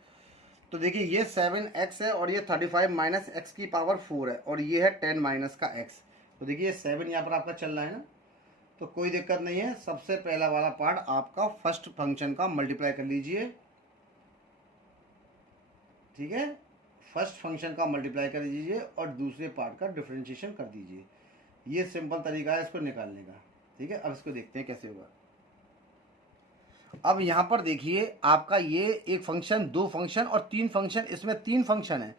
तो देखिए ये 7x है और ये 35 माइनस एक्स की पावर 4 है और ये है 10 माइनस का x। तो देखिए 7 यहाँ पर आपका चल रहा है ना, तो कोई दिक्कत नहीं है। सबसे पहला वाला पार्ट आपका फर्स्ट फंक्शन का मल्टीप्लाई कर लीजिए। ठीक है, फर्स्ट फंक्शन का मल्टीप्लाई कर दीजिए और दूसरे पार्ट का डिफरेंशिएशन कर दीजिए। ये सिंपल तरीका है इसको निकालने का। ठीक है, अब इसको देखते हैं कैसे होगा। अब यहाँ पर देखिए आपका ये एक फंक्शन, दो फंक्शन और तीन फंक्शन, इसमें तीन फंक्शन है।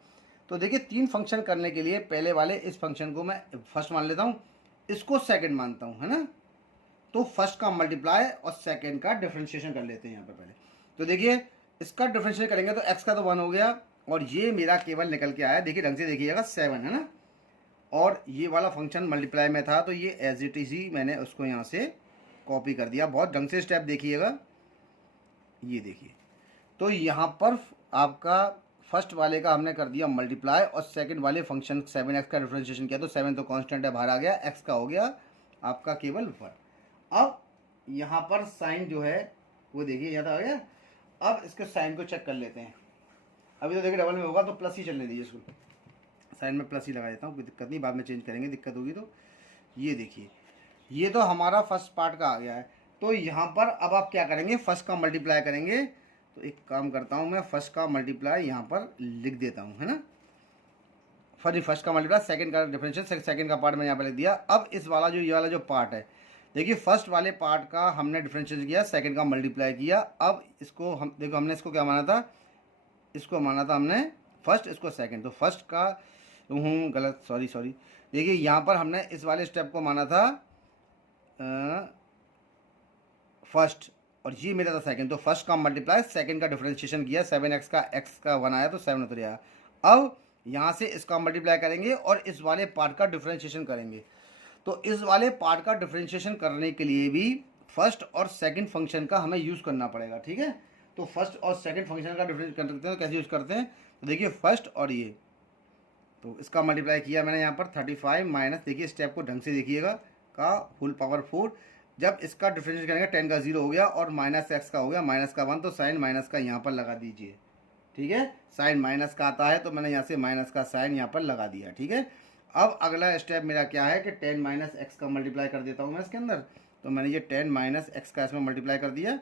तो देखिए तीन फंक्शन करने के लिए पहले वाले इस फंक्शन को मैं फर्स्ट मान लेता हूँ, इसको सेकंड मानता हूँ, है ना। तो फर्स्ट का मल्टीप्लाई और सेकंड का डिफरेंशिएशन कर लेते हैं यहाँ पे पहले। तो देखिए इसका डिफरेंशिएशन करेंगे तो x का तो 1 हो गया और ये मेरा केवल निकल के आया, देखिए ढंग से देखिएगा 7, है ना। और ये वाला फंक्शन मल्टीप्लाई में था तो ये एज इट इज ही मैंने उसको यहाँ से कॉपी कर दिया। बहुत ढंग से स्टेप देखिएगा, ये देखिए। तो यहाँ पर आपका फर्स्ट वाले का हमने कर दिया मल्टीप्लाई और सेकंड वाले फंक्शन 7x का डिफरेंशिएशन किया, तो 7 तो कांस्टेंट है बाहर आ गया, x का हो गया आपका केवल 1। अब यहाँ पर साइन जो है वो देखिए यहाँ तक आ गया। अब इसके साइन को चेक कर लेते हैं। अभी तो देखिए डबल में होगा तो प्लस ही चलने दीजिए इसको, साइन में प्लस ही लगा देता हूँ, कोई दिक्कत नहीं, बाद में चेंज करेंगे दिक्कत होगी तो। ये देखिए ये तो हमारा फर्स्ट पार्ट का आ गया है। तो यहाँ पर अब आप क्या करेंगे, फर्स्ट का मल्टीप्लाई करेंगे। तो एक काम करता हूँ मैं, फर्स्ट का मल्टीप्लाई यहाँ पर लिख देता हूँ, है ना। फर्स्ट का मल्टीप्लाई, सेकंड का डिफरेंशियल, सेकंड का पार्ट मैं यहाँ पर लिख दिया। अब इस वाला जो ये वाला जो पार्ट है, देखिए फर्स्ट वाले पार्ट का हमने डिफरेंशियल किया, सेकंड का मल्टीप्लाई किया। अब इसको हम देखो, हमने इसको क्या माना था, इसको माना था हमने फर्स्ट, इसको सेकंड। तो फर्स्ट का गलत, सॉरी देखिए यहाँ पर हमने इस वाले स्टेप को माना था फर्स्ट और ये मेरा था सेकंड। तो फर्स्ट का मल्टीप्लाई, सेकंड का डिफरेंशिएशन किया, 7x का x का 1 आया तो 7 उतर आया। अब यहाँ से इसका मल्टीप्लाई करेंगे और इस वाले पार्ट का डिफरेंशिएशन करेंगे। तो इस वाले पार्ट का डिफरेंशिएशन करने के लिए भी फर्स्ट और सेकंड फंक्शन का हमें यूज़ करना पड़ेगा। ठीक है, तो फर्स्ट और सेकंड फंक्शन का डिफरेंस कर सकते हैं, तो कैसे यूज़ करते हैं। तो देखिए फर्स्ट और ये, तो इसका मल्टीप्लाई किया मैंने यहाँ पर 35 माइनस, देखिए स्टेप को ढंग से देखिएगा, का होल पावर 4। जब इसका डिफरेंशिएशन करेंगे 10 का 0 हो गया और माइनस एक्स का हो गया माइनस का 1, तो साइन माइनस का यहाँ पर लगा दीजिए। ठीक है, साइन माइनस का आता है तो मैंने यहाँ से माइनस का साइन यहाँ पर लगा दिया। ठीक है, अब अगला स्टेप मेरा क्या है कि 10 माइनस एक्स का मल्टीप्लाई कर देता हूँ मैं इसके अंदर। तो मैंने ये 10 माइनस एक्स का इसमें मल्टीप्लाई कर दिया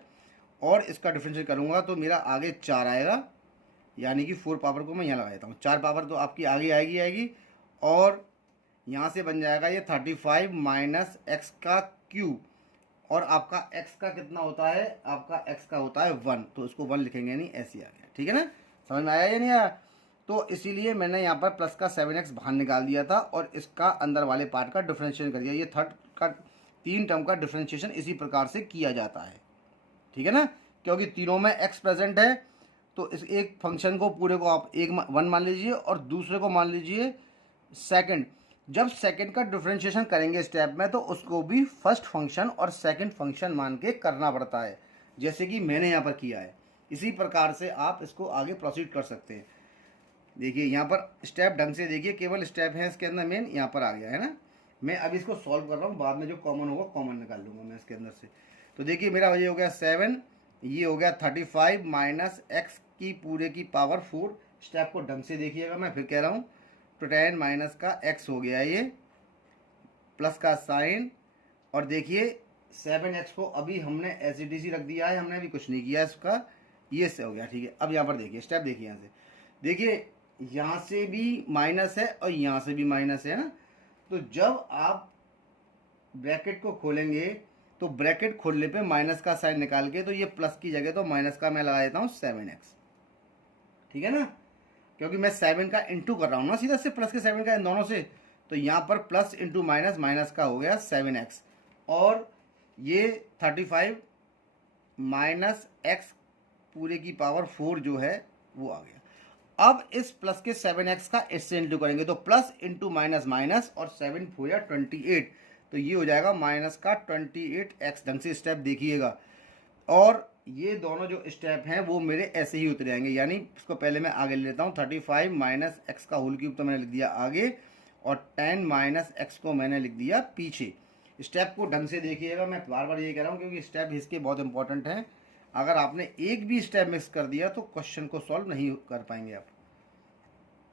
और इसका डिफरेंशिएट करूँगा तो मेरा आगे 4 आएगा, यानी कि 4 पावर को मैं यहाँ लगा देता हूँ। 4 पावर तो आपकी आगे आएगी और यहाँ से बन जाएगा ये 35 माइनस एक्स का क्यूब और आपका x का कितना होता है, आपका x का होता है 1, तो इसको 1 लिखेंगे नहीं, ऐसे आ गया। ठीक है ना, समझ में आया या नहीं आया। तो इसीलिए मैंने यहाँ पर प्लस का 7x बाहर निकाल दिया था और इसका अंदर वाले पार्ट का डिफरेंशिएशन कर दिया। ये थर्ड का तीन टर्म का डिफ्रेंशिएशन इसी प्रकार से किया जाता है, ठीक है ना, क्योंकि तीनों में x प्रेजेंट है। तो इस एक फंक्शन को पूरे को आप वन मान लीजिए और दूसरे को मान लीजिए सेकंड। जब सेकंड का डिफ्रेंशिएशन करेंगे स्टेप में तो उसको भी फर्स्ट फंक्शन और सेकंड फंक्शन मान के करना पड़ता है, जैसे कि मैंने यहाँ पर किया है। इसी प्रकार से आप इसको आगे प्रोसीड कर सकते हैं। देखिए यहाँ पर स्टेप ढंग से देखिए, केवल स्टेप है इसके अंदर मेन, यहाँ पर आ गया है ना। मैं अभी इसको सॉल्व कर रहा हूँ, बाद में जो कॉमन होगा कॉमन निकाल लूँगा मैं इसके अंदर से। तो देखिए मेरा ये हो गया 7, ये हो गया 35 माइनस एक्स की पूरे की पावर 4। स्टेप को ढंग से देखिएगा, मैं फिर कह रहा हूँ। तो 10 माइनस का एक्स हो गया ये, प्लस का साइन, और देखिए 7x को अभी हमने एस रख दिया है, हमने अभी कुछ नहीं किया इसका, ये से हो गया, ठीक है। अब यहाँ पर देखिए स्टेप देखिए, यहाँ से देखिए, यहाँ से भी माइनस है और यहाँ से भी माइनस है ना। तो जब आप ब्रैकेट को खोलेंगे तो ब्रैकेट खोलने पे माइनस का साइन निकाल के, तो ये प्लस की जगह तो माइनस का मैं लगा देता हूँ 7x, ठीक है ना, क्योंकि मैं 7 का इंटू कर रहा हूँ ना सीधा से प्लस के 7 का इन दोनों से। तो यहाँ पर प्लस इंटू माइनस, माइनस का हो गया 7x, और ये 35 माइनस एक्स पूरे की पावर 4 जो है वो आ गया। अब इस प्लस के 7x का इससे इंटू करेंगे तो प्लस इंटू माइनस माइनस, और 7 4 या 28, तो ये हो जाएगा माइनस का 28x। ढंग से स्टेप देखिएगा, और ये दोनों जो स्टेप हैं वो मेरे ऐसे ही उतर जाएंगे, यानी इसको पहले मैं आगे ले लेता हूँ। 35 माइनस एक्स का होल क्यूब तो मैंने लिख दिया आगे, और 10 माइनस एक्स को मैंने लिख दिया पीछे। स्टेप को ढंग से देखिएगा, मैं बार बार ये कह रहा हूँ क्योंकि स्टेप इसके बहुत इंपॉर्टेंट हैं। अगर आपने एक भी स्टेप मिस कर दिया तो क्वेश्चन को सॉल्व नहीं कर पाएंगे आप।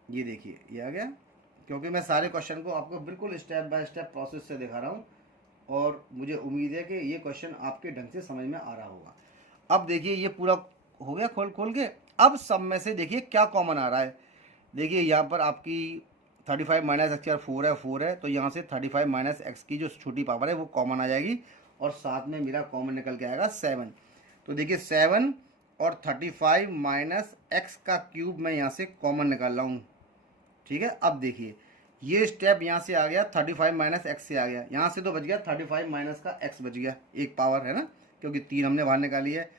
ये देखिए ये आ गया, क्योंकि मैं सारे क्वेश्चन को आपको बिल्कुल स्टेप बाय स्टेप प्रोसेस से दिखा रहा हूँ, और मुझे उम्मीद है कि ये क्वेश्चन आपके ढंग से समझ में आ रहा होगा। अब देखिए ये पूरा हो गया खोल के। अब सब में से देखिए क्या कॉमन आ रहा है। देखिए यहाँ पर आपकी 35 माइनस एक्स 4 है, तो यहाँ से 35 माइनस एक्स की जो छोटी पावर है वो कॉमन आ जाएगी, और साथ में मेरा कॉमन निकल के आएगा 7। तो देखिए 7 और 35 माइनस एक्स का क्यूब मैं यहाँ से कॉमन निकाल रहा हूँ, ठीक है। अब देखिए ये स्टेप यहाँ से आ गया, 35 माइनस एक्स से आ गया, यहाँ से तो बच गया 35 माइनस का एक्स बच गया, एक पावर है ना, क्योंकि 3 हमने बाहर निकाली है,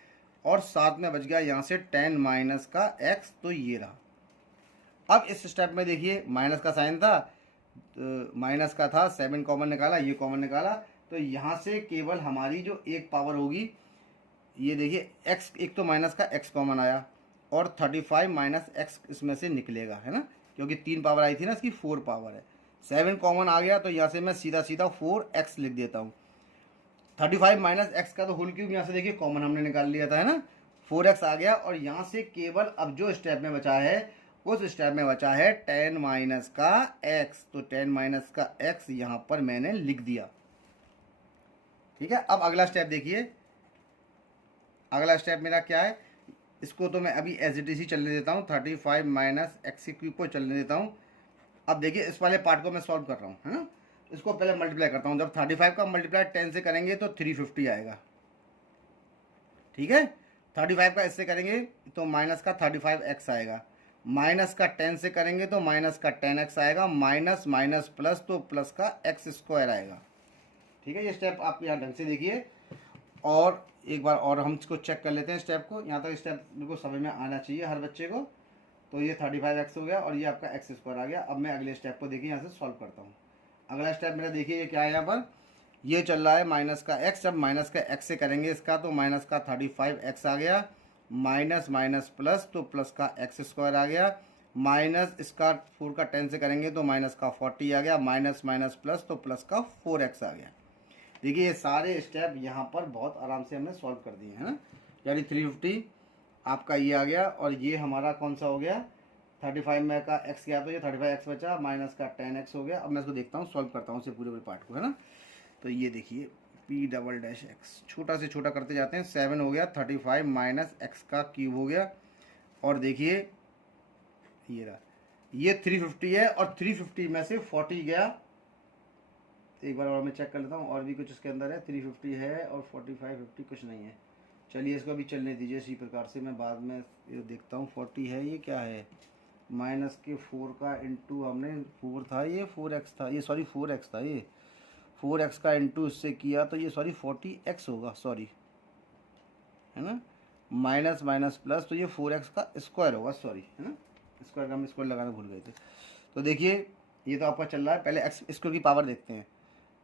और साथ में बच गया यहाँ से 10 माइनस का एक्स, तो ये रहा। अब इस स्टेप में देखिए माइनस का साइन था, तो माइनस का था, 7 कॉमन निकाला, ये कॉमन निकाला, तो यहाँ से केवल हमारी जो एक पावर होगी, ये देखिए एक्स, एक तो माइनस का एक्स कॉमन आया, और 35 माइनस एक्स इसमें से निकलेगा, है ना, क्योंकि 3 पावर आई थी ना, इसकी 4 पावर है। 7 कॉमन आ गया, तो यहाँ से मैं सीधा सीधा 4x लिख देता हूँ। 35 माइनस एक्स का तो होल क्यूब यहाँ से देखिए कॉमन हमने निकाल लिया था, है ना, 4x आ गया, और यहाँ से केवल अब जो स्टेप में बचा है, उस स्टेप में बचा है 10 माइनस का x, तो 10 माइनस का x यहाँ पर मैंने लिख दिया, ठीक है। अब अगला स्टेप देखिए, अगला स्टेप मेरा क्या है, इसको तो मैं अभी एज इट इज ही चलने देता हूँ, 35 माइनस एक्स क्यूब को चलने देता हूँ। अब देखिए इस वाले पार्ट को मैं सॉल्व कर रहा हूँ, है ना, इसको पहले मल्टीप्लाई करता हूँ। जब 35 का मल्टीप्लाई 10 से करेंगे तो 350 आएगा, ठीक है। 35 का इससे करेंगे तो माइनस का 35x आएगा, माइनस का 10 से करेंगे तो माइनस का 10x आएगा, माइनस माइनस प्लस तो प्लस का x स्क्वायर आएगा, ठीक है। ये स्टेप आप यहाँ ढंग से देखिए, और एक बार और हम इसको चेक कर लेते हैं स्टेप को। यहाँ तक स्टेप बिल्कुल समझ में आना चाहिए हर बच्चे को। तो ये 35x हो गया, और ये आपका x स्क्वायर आ गया। अब मैं अगले स्टेप को देखिए यहाँ से सॉल्व करता हूँ। अगला स्टेप मेरा देखिए ये क्या है, यहाँ पर ये चल रहा है माइनस का x। जब माइनस का x से करेंगे इसका तो माइनस का 35x आ गया, माइनस माइनस प्लस तो प्लस का x स्क्वायर आ गया, माइनस इसका 4 का 10 से करेंगे तो माइनस का 40 आ गया, माइनस माइनस प्लस तो प्लस का 4x आ गया। देखिए ये सारे स्टेप यहाँ पर बहुत आराम से हमने सॉल्व कर दिए, है ना, यानी 350 आपका ये आ गया, और ये हमारा कौन सा हो गया, 35 में का x गया तो ये 35x बचा, माइनस का 10x हो गया। अब मैं इसको देखता हूँ, सॉल्व करता हूँ इसे पूरे पार्ट को, है ना। तो ये देखिए p"x छोटा से छोटा करते जाते हैं, 7 हो गया, 35 माइनस एक्स का क्यूब हो गया, और देखिए ये रहा, ये 350 है, और 350 में से 40 गया। एक बार और मैं चेक कर लेता हूँ, और भी कुछ इसके अंदर है, 350 है और 45 50 कुछ नहीं है। चलिए इसको अभी चलने दीजिए इसी प्रकार से, मैं बाद में ये देखता हूँ। 40 है, ये क्या है, माइनस के 4 का इंटू हमने 4 था, ये 4x था, ये सॉरी 4x था, ये 4x का इंटू इससे किया तो ये सॉरी 40x होगा, सॉरी, है ना, माइनस माइनस प्लस तो ये 4x का स्क्वायर होगा, सॉरी, है ना, स्क्वायर का हम स्क्वायर लगाना भूल गए थे। तो देखिए ये तो आपका चल रहा है, पहले एक्स स्क्वायर की पावर देखते हैं।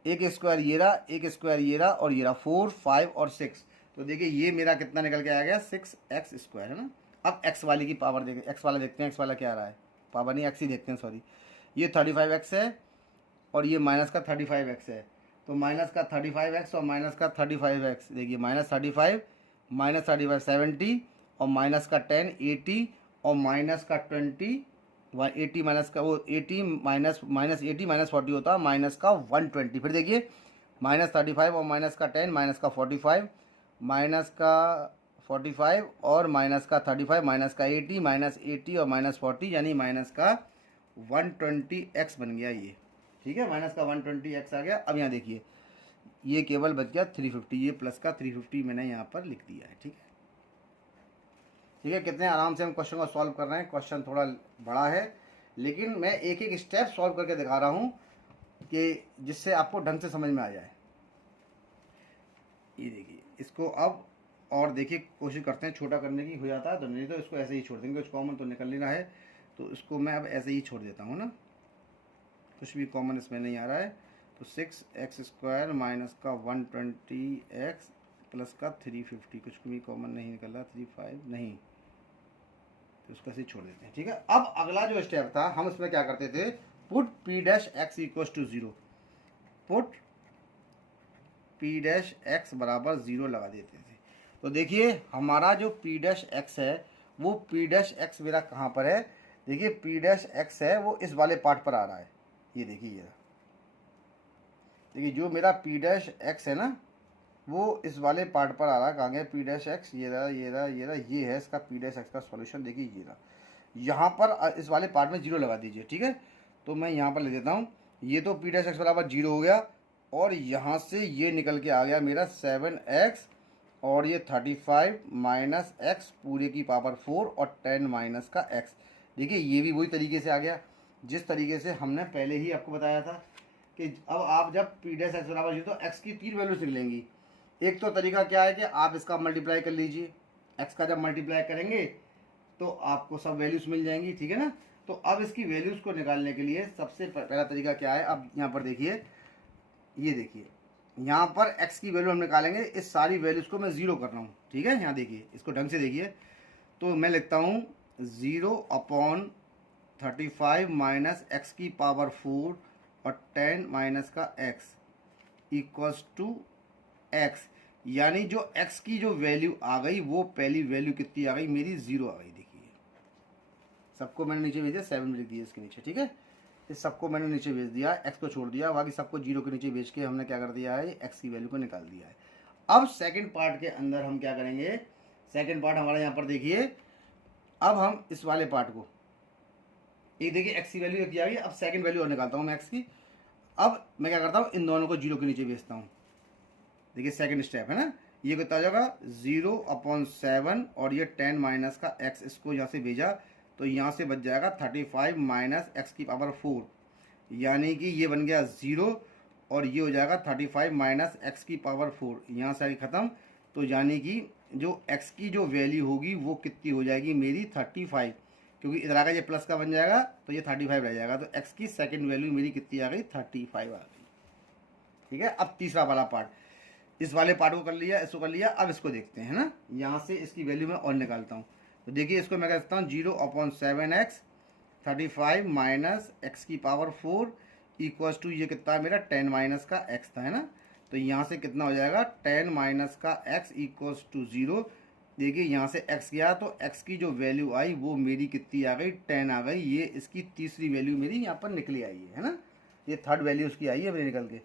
एक स्क्वायर ये रहा, एक स्क्वायर ये रहा, और ये रहा 4, 5 और 6। तो देखिए ये मेरा कितना निकल के आ गया, 6x स्क्वायर, है ना। अब x वाली की पावर देखें, x वाला देखते हैं, x वाला क्या आ रहा है, पावर नहीं x ही देखते हैं, सॉरी। ये 35x है और ये माइनस का 35x है, तो माइनस का 35x और माइनस का 35x, देखिए -35 -35 70 और माइनस का 10 80 और माइनस का 20 80 माइनस का वो 80 माइनस -80 -40 होता है, माइनस का 120। फिर देखिए -35 और माइनस का 10 माइनस का 45 माइनस का 45 और माइनस का 35 माइनस का 80 -80 और -40 यानी माइनस का 120x बन गया ये, ठीक है, माइनस का 120x आ गया। अब यहाँ देखिए ये केवल बच गया 350, ये प्लस का 350 मैंने यहाँ पर लिख दिया है, ठीक है। ठीक है, कितने आराम से हम क्वेश्चन को सॉल्व कर रहे हैं। क्वेश्चन थोड़ा बड़ा है लेकिन मैं एक एक स्टेप सॉल्व करके दिखा रहा हूँ कि जिससे आपको ढंग से समझ में आ जाए। ये देखिए इसको अब और देखिए कोशिश करते हैं छोटा करने की, हो जाता है तो नहीं तो इसको ऐसे ही छोड़ देंगे, कुछ कॉमन तो निकल नहीं रहा है तो इसको मैं अब ऐसे ही छोड़ देता हूँ ना, कुछ भी कॉमन इसमें नहीं आ रहा है। तो 6x स्क्वायर माइनस का 120x प्लस का 350, कुछ भी कॉमन नहीं निकल रहा, 35 नहीं, तो उसका से छोड़ देते हैं, ठीक है। अब अगला जो स्टेप था हम इसमें क्या करते थे, put p dash x equals to 0, put p dash x बराबर 0 लगा देते थे। तो देखिए हमारा जो p डैश x है वो p डैश x मेरा कहाँ पर है, देखिए p डैश x है वो इस वाले पार्ट पर आ रहा है, ये देखिए ये देखिए जो मेरा p डैश x है ना वो इस वाले पार्ट पर आ रहा है। कहाँ गया p डैश x, ये रहा ये रहा ये रहा, ये है इसका p डैश x का सॉल्यूशन, देखिए ये रहा। यहाँ पर इस वाले पार्ट में 0 लगा दीजिए, ठीक है। तो मैं यहाँ पर ले देता हूँ, ये तो p डैश x बराबर 0 हो गया और यहाँ से ये निकल के आ गया मेरा 7x और ये 35 माइनस x पूरे की पावर 4 और 10 माइनस का x। देखिए ये भी वही तरीके से आ गया जिस तरीके से हमने पहले ही आपको बताया था कि अब आप जब p डैश x बराबर 0 तो x की 3 वैल्यूज निकलेंगी। एक तो तरीका क्या है कि आप इसका मल्टीप्लाई कर लीजिए, x का जब मल्टीप्लाई करेंगे तो आपको सब वैल्यूज मिल जाएंगी, ठीक है ना। तो अब इसकी वैल्यूज को निकालने के लिए सबसे पहला तरीका क्या है, अब यहाँ पर देखिए, ये देखिए यहाँ पर x की वैल्यू हम निकालेंगे, इस सारी वैल्यूज को मैं 0 कर रहा हूँ, ठीक है। यहाँ देखिए इसको ढंग से देखिए, तो मैं लिखता हूँ 0/35 माइनस x की पावर 4 और 10 माइनस का x इक्वल्स टू x, यानी जो x की जो वैल्यू आ गई वो पहली वैल्यू कितनी आ गई मेरी 0 आ गई। देखिए सबको मैंने नीचे भेज दिया, 7 लिख दिया इसके नीचे, ठीक है। इस सबको मैंने नीचे भेज दिया, x को छोड़ दिया, बाकी सबको 0 के नीचे भेज के हमने क्या कर दिया है, x की वैल्यू को निकाल दिया है। अब सेकंड पार्ट के अंदर हम क्या करेंगे, सेकंड पार्ट हमारा यहाँ पर देखिए, अब हम इस वाले पार्ट को, एक देखिए x की वैल्यू एक आ गई, अब सेकंड वैल्यू और निकालता हूँ मैं x की। अब मैं क्या करता हूँ, इन दोनों को 0 के नीचे भेजता हूँ। देखिए सेकंड स्टेप है ना, ये कितना हो जाएगा 0/7 और ये 10 माइनस का x, इसको यहाँ से भेजा तो यहाँ से बच जाएगा 35 माइनस x की पावर 4, यानी कि ये बन गया 0 और ये हो जाएगा 35 माइनस x की पावर 4, यहाँ से आगे ख़त्म। तो यानी कि जो x की जो वैल्यू होगी वो कितनी हो जाएगी मेरी 35, क्योंकि इधर आगे ये प्लस का बन जाएगा तो ये 35 रह जाएगा, तो x की सेकंड वैल्यू मेरी कितनी आ गई 35 आ गई, ठीक है। अब तीसरा वाला पार्ट, इस वाले पार्ट को कर लिया, इसको कर लिया, अब इसको देखते हैं ना, यहाँ से इसकी वैल्यू मैं और निकालता हूँ। तो देखिए इसको मैं कहता हूँ 0/7x 35 माइनस x की पावर 4 इक्वल्स टू ये कितना है मेरा 10 माइनस का x था, है ना। तो यहाँ से कितना हो जाएगा 10 माइनस का x इक्वल्स टू 0। देखिए यहाँ से x गया तो x की जो वैल्यू आई वो मेरी कितनी आ गई 10 आ गई, ये इसकी तीसरी वैल्यू मेरी यहाँ पर निकली आई है ना, ये थर्ड वैल्यू उसकी आई है मेरी निकल के।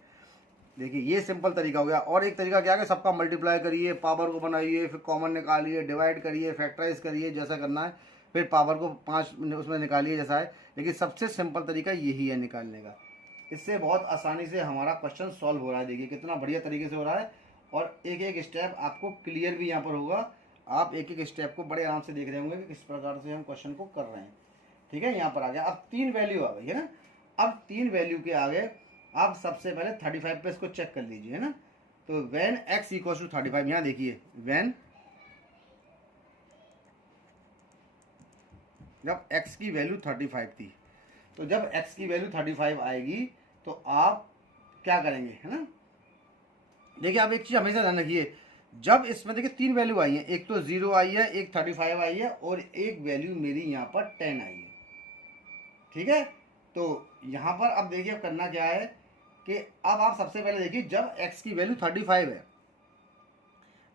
देखिए ये सिंपल तरीका हो गया। और एक तरीका क्या है, सबका मल्टीप्लाई करिए, पावर को बनाइए, फिर कॉमन निकालिए, डिवाइड करिए, फैक्टराइज करिए, जैसा करना है, फिर पावर को 5 उसमें निकालिए जैसा है। लेकिन सबसे सिंपल तरीका यही है निकालने का, इससे बहुत आसानी से हमारा क्वेश्चन सॉल्व हो रहा है। देखिए कितना बढ़िया तरीके से हो रहा है और एक एक स्टेप आपको क्लियर भी यहाँ पर होगा, आप एक एक स्टेप को बड़े आराम से देख रहे होंगे कि किस प्रकार से हम क्वेश्चन को कर रहे हैं, ठीक है। यहाँ पर आ गया, अब 3 वैल्यू आ गई है ना। अब 3 वैल्यू के आगे आप सबसे पहले 35 पे इसको चेक कर लीजिए, है ना। तो व्हेन x इक्वल टू 35, यहाँ देखिए व्हेन जब x की वैल्यू 35 थी, तो जब x की वैल्यू 35 आएगी तो आप क्या करेंगे, है ना। देखिए आप एक चीज़ हमेशा ध्यान रखिए, जब इसमें देखिए 3 वैल्यू आई है, एक तो 0 आई है, एक 35 आई है और एक वैल्यू मेरी यहाँ पर 10 आई है, ठीक है। तो यहाँ पर अब देखिए अब करना क्या है कि अब आप सबसे पहले देखिए जब x की वैल्यू 35 है,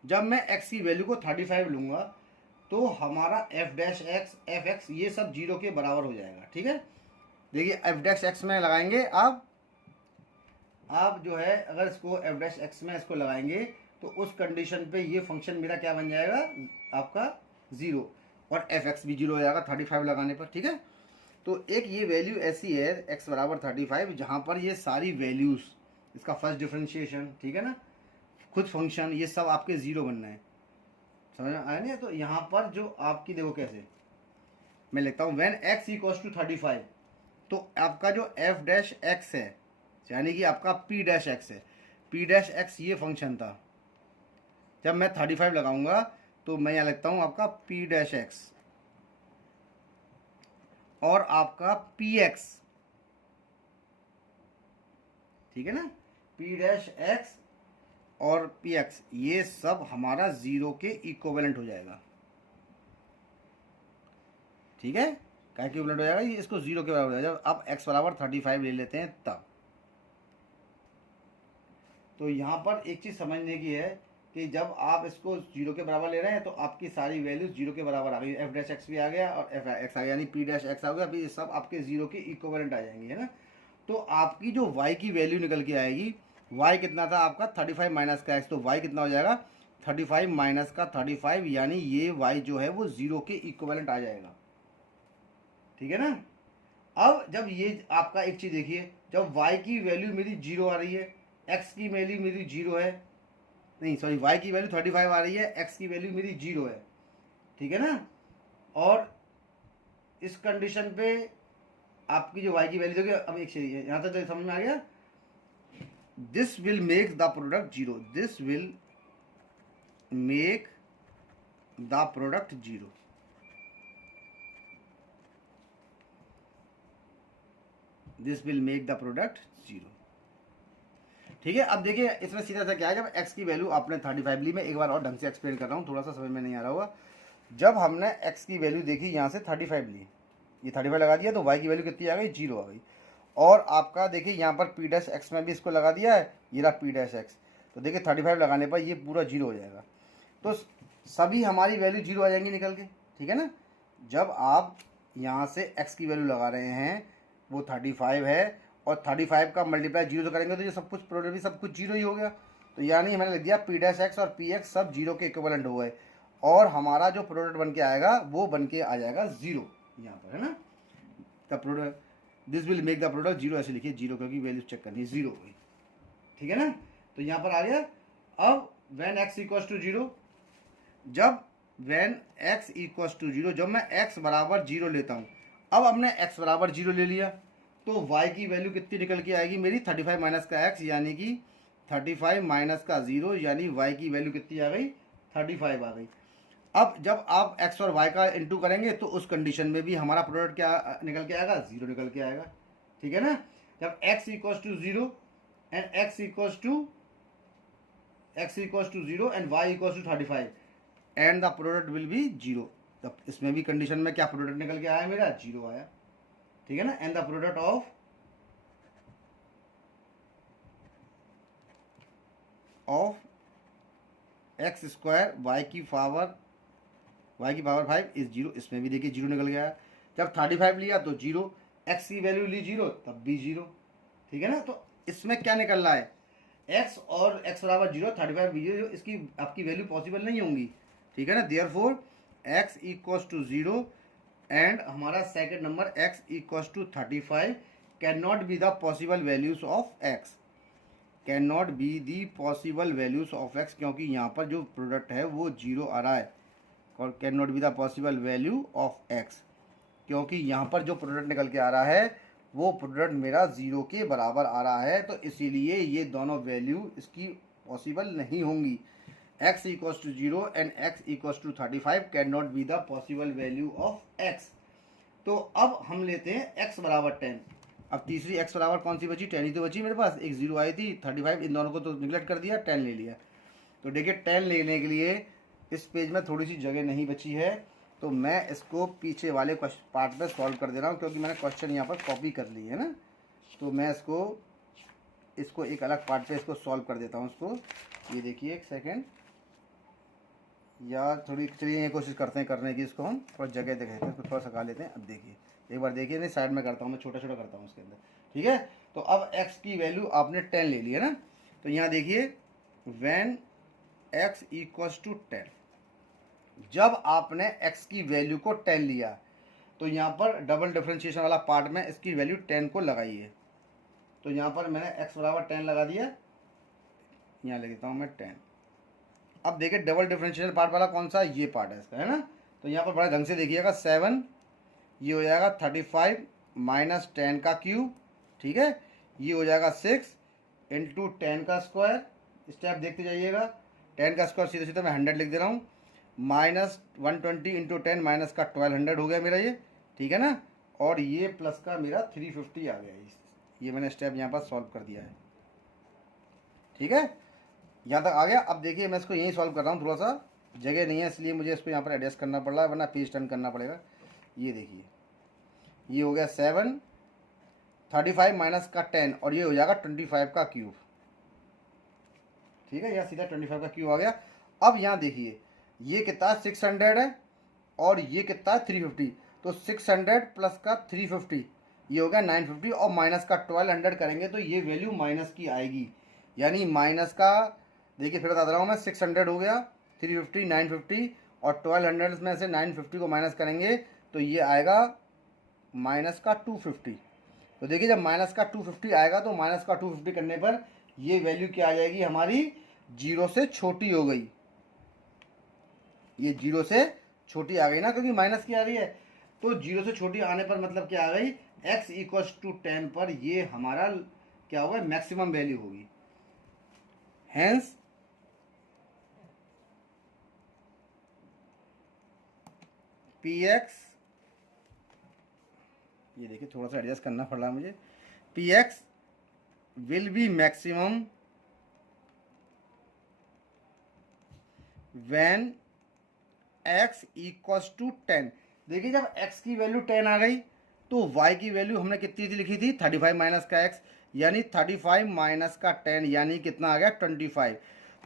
जब मैं x की वैल्यू को 35 लूँगा तो हमारा f dash x F x ये सब 0 के बराबर हो जाएगा, ठीक है। देखिए f डैश एक्स में लगाएंगे आप जो है अगर इसको f डैश एक्स में इसको लगाएंगे तो उस कंडीशन पे ये फंक्शन मेरा क्या बन जाएगा, आपका 0, और एफ एक्स भी 0 हो जाएगा 35 लगाने पर, ठीक है। तो एक ये वैल्यू ऐसी है x बराबर 35 जहाँ पर ये सारी वैल्यूज़, इसका फर्स्ट डिफ्रेंशिएशन, ठीक है ना, खुद फंक्शन, ये सब आपके 0 बनना है, समझ में आया नहीं। तो यहाँ पर जो आपकी देखो कैसे मैं लिखता हूँ, व्हेन x इक्वल्स टू 35, तो आपका जो f डैश एक्स है यानी कि आपका p डैश एक्स है, p डैश एक्स ये फंक्शन था, जब मैं 35 लगाऊंगा तो मैं यहाँ लिखता हूँ आपका p डैश एक्स और आपका px, ठीक है ना, p डैश एक्स और px ये सब हमारा 0 के इक्विवेलेंट हो जाएगा, ठीक है। क्या इक्विवेलेंट हो जाएगा, ये इसको 0 के बराबर हो जाएगा जब आप x बराबर 35 ले लेते हैं तब। तो यहाँ पर एक चीज़ समझने की है कि जब आप इसको 0 के बराबर ले रहे हैं तो आपकी सारी वैल्यूज 0 के बराबर आ गई, एफ डैश एक्स भी आ गया और एफ एक्स आ गया, यानी पी डैश एक्स आ गया, अभी सब आपके 0 के इक्विवेलेंट आ जाएंगे, है ना। तो आपकी जो y की वैल्यू निकल के आएगी, y कितना था आपका 35 माइनस का x, तो y कितना हो जाएगा 35 माइनस का 35, यानी ये y जो है वो 0 के इक्विवेलेंट आ जाएगा, ठीक है ना। अब जब ये आपका एक चीज़ देखिए, जब y की वैल्यू मेरी 0 आ रही है, x की वैल्यू मेरी 0 है, नहीं सॉरी y की वैल्यू 35 आ रही है, x की वैल्यू मेरी 0 है, ठीक है ना। और इस कंडीशन पे आपकी जो y की वैल्यू देखिए, अब एक चीज यहाँ तक समझ में आ गया, this will make the product 0, this will make the product 0, this will make the product 0, ठीक है। अब देखिए इसमें सीधा सा क्या है, जब x की वैल्यू आपने 35 ली, मैं एक बार और ढंग से एक्सप्लेन कर रहा हूँ, थोड़ा सा समझ में नहीं आ रहा होगा। जब हमने x की वैल्यू देखी यहाँ से 35 ली, ये 35 लगा दिया तो y की वैल्यू कितनी आ गई, 0 आ गई। और आपका देखिए यहाँ पर p डैश एक्स में भी इसको लगा दिया है, ये रहा p डैश एक्स, तो देखिए 35 लगाने पर ये पूरा 0 हो जाएगा, तो सभी हमारी वैल्यू 0 आ जाएंगी निकल के, ठीक है ना। जब आप यहाँ से x की वैल्यू लगा रहे हैं वो 35 है और 35 का मल्टीप्लाई 0 से करेंगे तो ये सब कुछ प्रोडक्ट भी सब कुछ 0 ही हो गया, तो यानी मैंने लिख दिया p डैश एक्स और px सब 0 के इक्विवेलेंट हो गए और हमारा जो प्रोडक्ट बन के आएगा वो बन के आ जाएगा 0 यहाँ पर, है ना। The product this will make the product 0, ऐसे लिखिए 0 क्योंकि वैल्यू चेक करनी 0 हो गई, ठीक है ना। तो यहाँ पर आ गया। अब व्हेन x इक्वल्स टू 0, जब व्हेन x इक्वल्स टू 0, जब मैं x बराबर 0 लेता हूँ, अब हमने x बराबर 0 ले लिया तो y की वैल्यू कितनी निकल के आएगी मेरी 35 माइनस का x, यानी कि 35 माइनस का 0, यानी y की वैल्यू कितनी आ गई 35 आ गई। अब जब आप x और y का इंटू करेंगे तो उस कंडीशन में भी हमारा प्रोडक्ट क्या निकल के आएगा, 0 निकल के आएगा, ठीक है ना। जब x equals to 0 and x equals to 0 and y equals to 35 and the product will be 0, तब इसमें भी कंडीशन में क्या प्रोडक्ट निकल के आया मेरा 0 आया, ठीक है ना। And the product of x square y की पावर 5 इज 0, इसमें भी देखिए 0 निकल गया। जब 35 लिया तो 0, x की वैल्यू ली 0 तब भी 0, ठीक है ना। तो इसमें क्या निकल रहा है, x और x बराबर 0, 35 भी 0, इसकी आपकी वैल्यू पॉसिबल नहीं होंगी, ठीक है ना। Therefore x equals to 0 and हमारा second number x equals to 35 can not be the possible values of x, can not be the possible values of x, क्योंकि यहाँ पर जो प्रोडक्ट है वो 0 आ रहा है, और can not be the possible value of x, क्योंकि यहाँ पर जो प्रोडक्ट निकल के आ रहा है वो प्रोडक्ट मेरा 0 के बराबर आ रहा है, तो इसीलिए ये दोनों वैल्यू इसकी पॉसिबल नहीं होंगी। x equals to 0 and x equals to 35 can not be the possible value of x। तो अब हम लेते हैं x बराबर 10। अब तीसरी x बराबर कौन सी बची, 10 ही तो बची मेरे पास, एक 0 आई थी, 35, इन दोनों को तो निगलेक्ट कर दिया, 10 ले लिया। तो देखिए 10 लेने के लिए इस पेज में थोड़ी सी जगह नहीं बची है, तो मैं इसको पीछे वाले पार्ट में सॉल्व कर दे रहा हूँ, क्योंकि मैंने क्वेश्चन यहाँ पर कॉपी कर ली है ना। तो मैं इसको एक अलग पार्ट पे इसको सॉल्व कर देता हूँ इसको। ये देखिए एक सेकेंड, या थोड़ी चलिए ये कोशिश करते हैं करने की, इसको हम थोड़ा जगह देखें, इसको थोड़ा सा खा लेते हैं। अब देखिए एक बार देखिए, नहीं साइड में करता हूँ मैं, छोटा छोटा करता हूँ उसके अंदर, ठीक है। तो अब x की वैल्यू आपने 10 ले ली है ना, तो यहाँ देखिए व्हेन x इक्वल्स टू 10, जब आपने x की वैल्यू को 10 लिया तो यहाँ पर डबल डिफरेंशिएशन वाला पार्ट में इसकी वैल्यू 10 को लगाइए। तो यहाँ पर मैंने x बराबर 10 लगा दिया, यहाँ ले देता हूँ मैं 10। अब देखिए डबल डिफरेंशियल पार्ट वाला कौन सा, ये पार्ट है इसका, है ना। तो यहाँ पर बड़े ढंग से देखिएगा, 7 ये हो जाएगा 35 माइनस 10 का क्यूब, ठीक है। ये हो जाएगा 6 इंटू 10 का स्क्वायर, स्टेप देखते जाइएगा। 10 का स्क्वायर सीधे सीधे मैं 100 लिख दे रहा हूँ, माइनस 120 इंटू 10 माइनस का 1200 हो गया मेरा ये, ठीक है ना। और ये प्लस का मेरा 350 आ गया, ये मैंने स्टेप यहाँ पर सॉल्व कर दिया है, ठीक है। यहाँ तक आ गया। अब देखिए मैं इसको यहीं सॉल्व कर रहा हूँ, थोड़ा सा जगह नहीं है इसलिए मुझे इसको यहाँ पर एडजस्ट करना पड़ रहा है, वरना पेज टर्न करना पड़ेगा। ये देखिए ये हो गया 7, 35 माइनस का 10, और ये हो जाएगा 25 का क्यूब, ठीक है। यहाँ सीधा 25 का क्यूब आ गया। अब यहाँ देखिए ये कितना 600 है और ये कितना 350, तो 600 प्लस का 350 ये हो गया 950, और माइनस का 1200 करेंगे तो ये वैल्यू माइनस की आएगी। यानी माइनस का, देखिए फिर बता रहा हूँ मैं, 600 हो गया, 350, 950, और 1200 में से 950 को माइनस करेंगे तो ये आएगा माइनस का 250। तो देखिए जब माइनस का 250 आएगा तो माइनस का 250 करने पर ये वैल्यू क्या आ जाएगी हमारी, 0 से छोटी हो गई। ये 0 से छोटी आ गई ना, क्योंकि माइनस की आ रही है। तो 0 से छोटी आने पर मतलब क्या आ गई, x इक्वल्स टू 10 पर ये हमारा क्या होगा, मैक्सिमम वैल्यू होगी। हेंस px, ये देखिए थोड़ा सा एडजस्ट करना पड़ रहा है मुझे, px will be maximum when x equals to 10। देखिए जब x की वैल्यू 10 आ गई तो y की वैल्यू हमने कितनी थी लिखी थी, 35 माइनस का x, यानी 35 माइनस का 10 यानी कितना आ गया 25।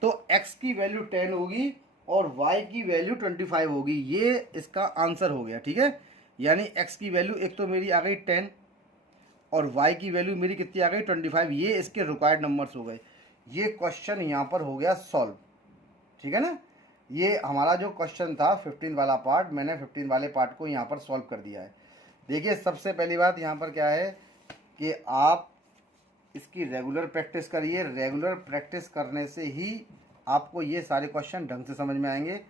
तो x की वैल्यू 10 होगी और y की वैल्यू 25 होगी, ये इसका आंसर हो गया, ठीक है। यानी x की वैल्यू एक तो मेरी आ गई 10 और y की वैल्यू मेरी कितनी आ गई 25, ये इसके रिक्वायर्ड नंबर्स हो गए। ये क्वेश्चन यहाँ पर हो गया सॉल्व, ठीक है ना। ये हमारा जो क्वेश्चन था 15 वाला पार्ट, मैंने 15 वाले पार्ट को यहाँ पर सॉल्व कर दिया है। देखिए सबसे पहली बात यहाँ पर क्या है कि आप इसकी रेगुलर प्रैक्टिस करिए, रेगुलर प्रैक्टिस करने से ही आपको ये सारे क्वेश्चन ढंग से समझ में आएंगे।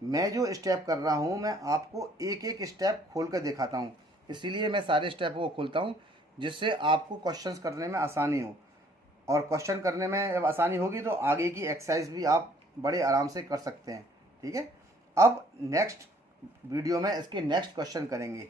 मैं जो स्टेप कर रहा हूँ मैं आपको एक एक स्टेप खोल कर दिखाता हूँ, इसीलिए मैं सारे स्टेप को खोलता हूँ जिससे आपको क्वेश्चंस करने में आसानी हो। और क्वेश्चन करने में जब आसानी होगी तो आगे की एक्सरसाइज भी आप बड़े आराम से कर सकते हैं, ठीक है। अब नेक्स्ट वीडियो में इसके नेक्स्ट क्वेश्चन करेंगे।